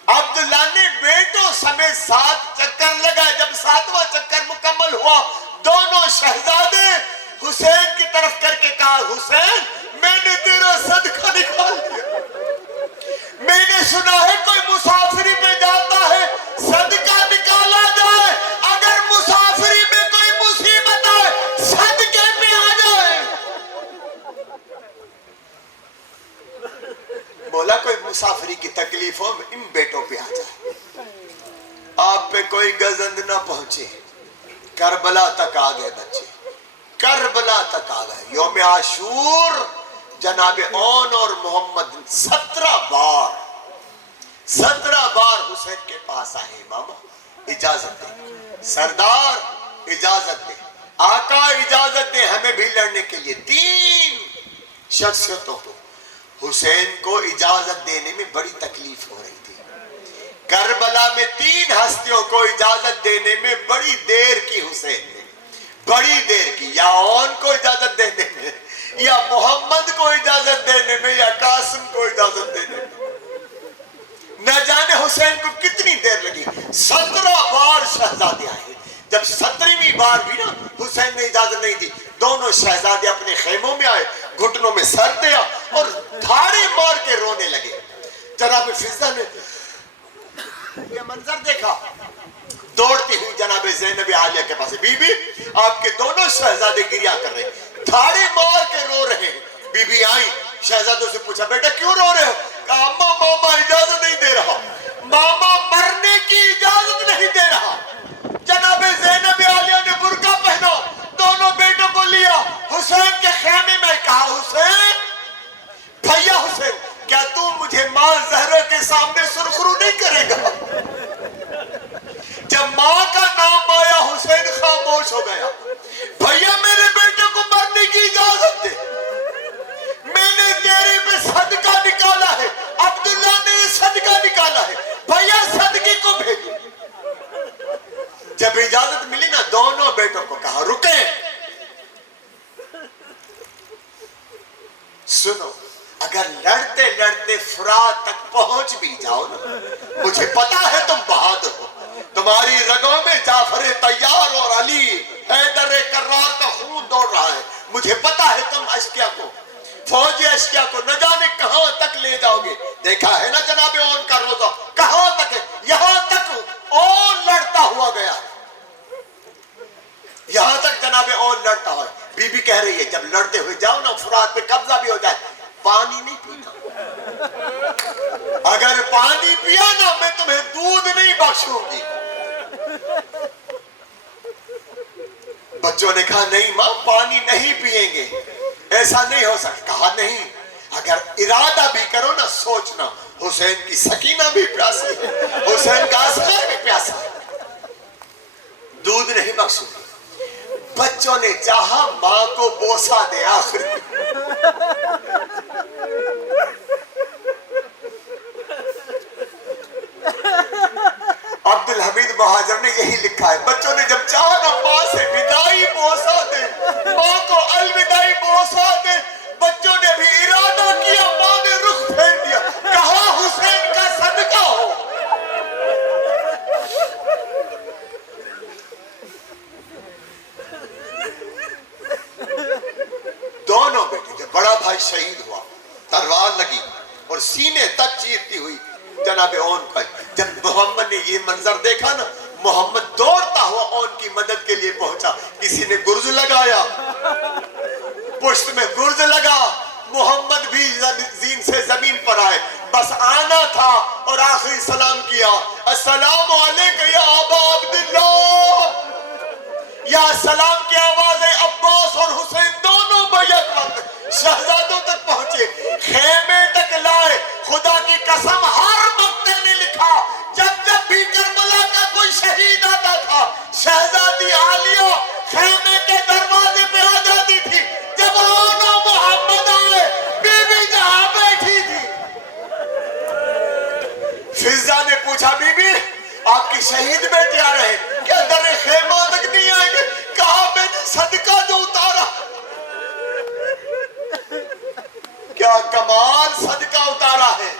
عبداللہ نے بیٹوں سمیت 7 چکر لگائے۔ جب 7واں چکر مکمل ہوا، دونوں شہزادے حسین کی طرف کر کے کہا حسین میں نے تیرا صدقہ نکال دیا، میں نے سنا ہے کوئی مسافری پہ جاتا ہے صدقہ نکالا جائے، اگر مسافری میں کوئی مصیبت آئے صدقے پہ آ جائے۔ بولا کوئی مسافری کی تکلیف ہو ان بیٹوں پہ آ جائے، آپ پہ کوئی گزند نہ پہنچے۔ کربلا تک آ گئے بچے، کربلا تک آ گئے۔ یوم عاشور جناب اون اور محمد 17 بار حسین کے پاس آئے، ماما اجازت دے، سردار اجازت دے، آقا اجازت دے ہمیں بھی لڑنے کے لیے۔ 3 شخصیتوں کو حسین کو اجازت دینے میں بڑی تکلیف ہو رہی تھی۔ کربلا میں 3 ہستیوں کو اجازت دینے میں بڑی دیر کی حسین نے، بڑی دیر کی، یا اون کو اجازت دینے میں، یا محمد کو اجازت دینے میں، یا قاسم کو اجازت دینے میں۔ نہ جانے حسین کو کتنی دیر لگی۔ 17 بار شہزادے آئے۔ جب 17ویں بار بھی نا حسین نے اجازت نہیں دی، دونوں شہزادے اپنے خیموں میں آئے، گھٹنوں میں سر دیا اور دھاڑے مار کے رونے لگے۔ جناب فضہ نے یہ منظر دیکھا، دوڑتی ہوئی جناب زینب عالیہ کے پاس، بی بی آپ کے دونوں شہزادے گریہ کر رہے ہیں، دھاڑے مار کے رو رہے ہیں۔ بی بی آئی، شہزادوں سے پوچھا بیٹا کیوں رو رہے ہو؟ کہا اماں ماما اجازت نہیں دے رہا، ماما مرنے کی اجازت نہیں دے رہا۔ جناب زینب عالیہ نے برقع پہنا، دونوں بیٹوں کو لیا حسین کے خیمے میں، کہا حسین بھیا حسین کیا تو مجھے ماں زہرا کے سامنے سرخرو نہیں کرے گا؟ جب ماں کا نام آیا حسین خاموش ہو گیا۔ بھیا میرے بیٹے کو مرنے کی اجازت دے، میں نے تیرے پہ صدقہ نکالا ہے، عبداللہ نے صدقہ نکالا ہے، بھیا صدقے کو بھیجو۔ جب اجازت ملی نا دونوں بیٹوں کو کہا رکیں، سنو اگر لڑتے لڑتے فرات تک پہنچ بھی جاؤ نا، مجھے پتا ہے تم بہادر ہو، تمہاری رگوں میں جعفر طیار اور علی حیدر کرار کا خون دوڑ رہا ہے، مجھے پتا ہے تم اشکیا کو، فوج اشکیا کو نہ جانے کہاں تک لے جاؤ گے۔ دیکھا ہے نا جناب اون کا روزہ کہاں تک ہے، یہاں تک اون لڑتا ہوا گیا، یہاں تک جناب اون لڑتا ہوا۔ بی بی کہہ رہی ہے جب لڑتے ہوئے جاؤ نا فرات پہ قبضہ بھی ہو جائے، پانی نہیں پینا، اگر پانی پیا نا میں تمہیں دودھ نہیں بخشوں گی. بچوں نے کہا نہیں ماں پانی نہیں پیئیں گے, ایسا نہیں ہو سکتا. کہا نہیں, اگر ارادہ بھی کرو نا سوچنا حسین کی سکینہ بھی پیاسی ہے, حسین کا اصغر بھی پیاسا ہے, دودھ نہیں بخشوں گی. بچوں نے چاہا ماں کو بوسا دے. آخر عبدالحمید مہاجر نے یہی لکھا ہے, بچوں نے جب چاہا نا ماں سے وداعی بوسا دے, ماں کو الوداعی بوسا دے, بچوں نے بھی ارادہ کیا, ماں نے رخ پھیر دیا, کہا حسین کا صدقہ ہو. دونوں بیٹے, جب بڑا بھائی شہید ہوا تلوار لگی اور سینے تک چیرتی ہوئی جناب اون کا, جب محمد نے یہ منظر دیکھا نا محمد دوڑتا ہوا اون کی مدد کے لیے پہنچا. کسی نے گرز لگایا, پشت میں گرز لگا, محمد بھی زین سے زمین پر آئے, بس آنا تھا اور آخری سلام کیا, السلام علیکم یا ابا عبداللہ. یا سلام کی آواز ہے. عباس اور حسین دونوں بیعت وقت شہزادوں تک پہنچے, خیمے تک لائے. خدا کی قسم ہر مقتل نے لکھا جب جب بھی کربلا کا کوئی شہید آتا تھا شہزادی عالیہ خیمے کے دروازے پہ آ جاتی تھی. جب آنا محمد آئے بی بی جہاں بیٹھی تھی. فضا نے پوچھا بی بی آپ کی شہید بیٹے آ رہے ہیں کیا در خیمہ تک نہیں آئیں گے؟ کہا میں نے صدقہ جو اتارا. کیا کمال صدقہ اتارا ہے.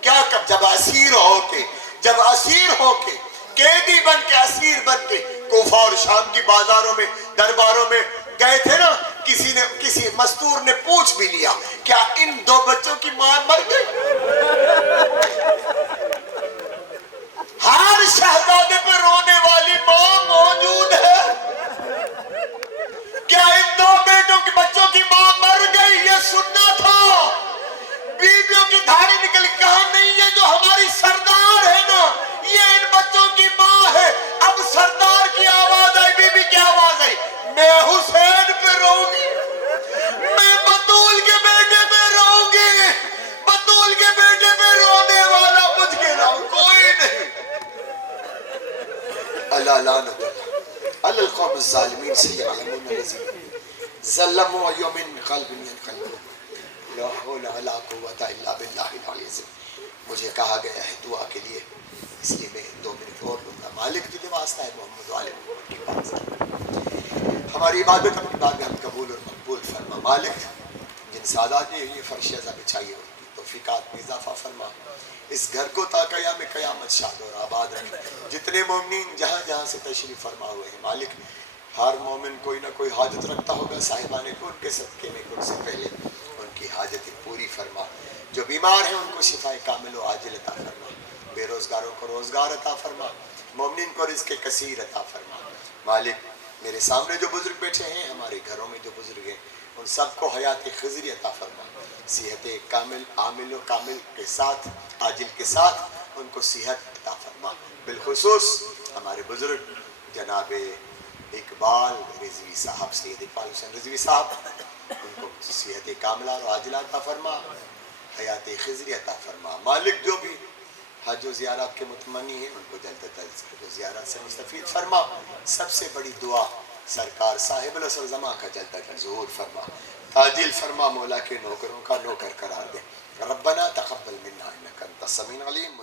کیا جب اسیر ہو کے قیدی بن کے اسیر بن کے کوفہ اور شام کی بازاروں میں درباروں میں گئے تھے نا, کسی مستور نے پوچھ بھی لیا کیا ان دو بچوں کی ماں مر گئی؟ ہر شہزادے پہ رونے والی ماں موجود ہے. کیا ان دو بیٹوں کے بچوں کی ماں مر گئی؟ یہ سننا تھا. بیویوں کی دھاڑی نکل کہا نہیں, یہ جو ہماری سردار ہے نا یہ ان بچوں کی ماں ہے. اب سردار کی آواز آئی, بی بی کی آواز آئی, میں حسین پہ رہوں گی, میں بطول کے بیٹے پہ رہوں گی. بطول کے بیٹے پہ رونے والا مجھ کے علاوہ کوئی نہیں. اللہ لعنت علی القوم الظالمین سیعلمون الذین ظلموا یوم قلب ینقلبون لا حول ولا قوة الا باللہ العلی العظیم. مجھے کہا گیا ہے دعا کے لیے, اس لیے میں 2 منٹ اور لوں گا. مالک تجھے واسطہ ہے محمد والے محمد کی بات, ہماری عبادت اپنی بات میں ہم قبول اور مقبول فرما. مالک جن سادات نے یہ فرش ازا بچائی ہو توفیقات میں اضافہ فرما. اس گھر کو تا قیام قیامت شاد اور آباد رکھ. جتنے مومنین جہاں جہاں سے تشریف فرما ہوئے ہیں مالک, ہر مومن کوئی نہ کوئی حاجت رکھتا ہوگا, صاحبان کو ان کے صدقے میں کن سے پہلے ان کی حاجتیں پوری فرما. جو بیمار ہیں ان کو شفا کامل و عاجل عطا فرما. بے روزگاروں کو روزگار عطا فرما. مومنین کو رزق کثیر عطا فرما. مالک میرے سامنے جو بزرگ بیٹھے ہیں, ہمارے گھروں میں جو بزرگ ہیں, ان سب کو حیات خضری عطا فرما. صحت کامل عامل و کامل کے ساتھ عاجل کے ساتھ ان کو صحت عطا فرما. بالخصوص ہمارے بزرگ جناب اقبال رضوی صاحب, سید اقبال حسین رضوی صاحب, ان کو صحت کاملہ اور عاجلہ عطا فرما, حیات خضری عطا فرما. مالک جو بھی حج و زیارات کے متمنی ہیں ان کو جلد از جلد زیارت سے مستفید فرما. سب سے بڑی دعا سرکار صاحب العصر زماں کا جلد از جلد ظہور فرما. تعجیل فرما, مولا کے نوکروں کا نوکر قرار دے. ربنا تقبل منا انک انت السمیع العلیم.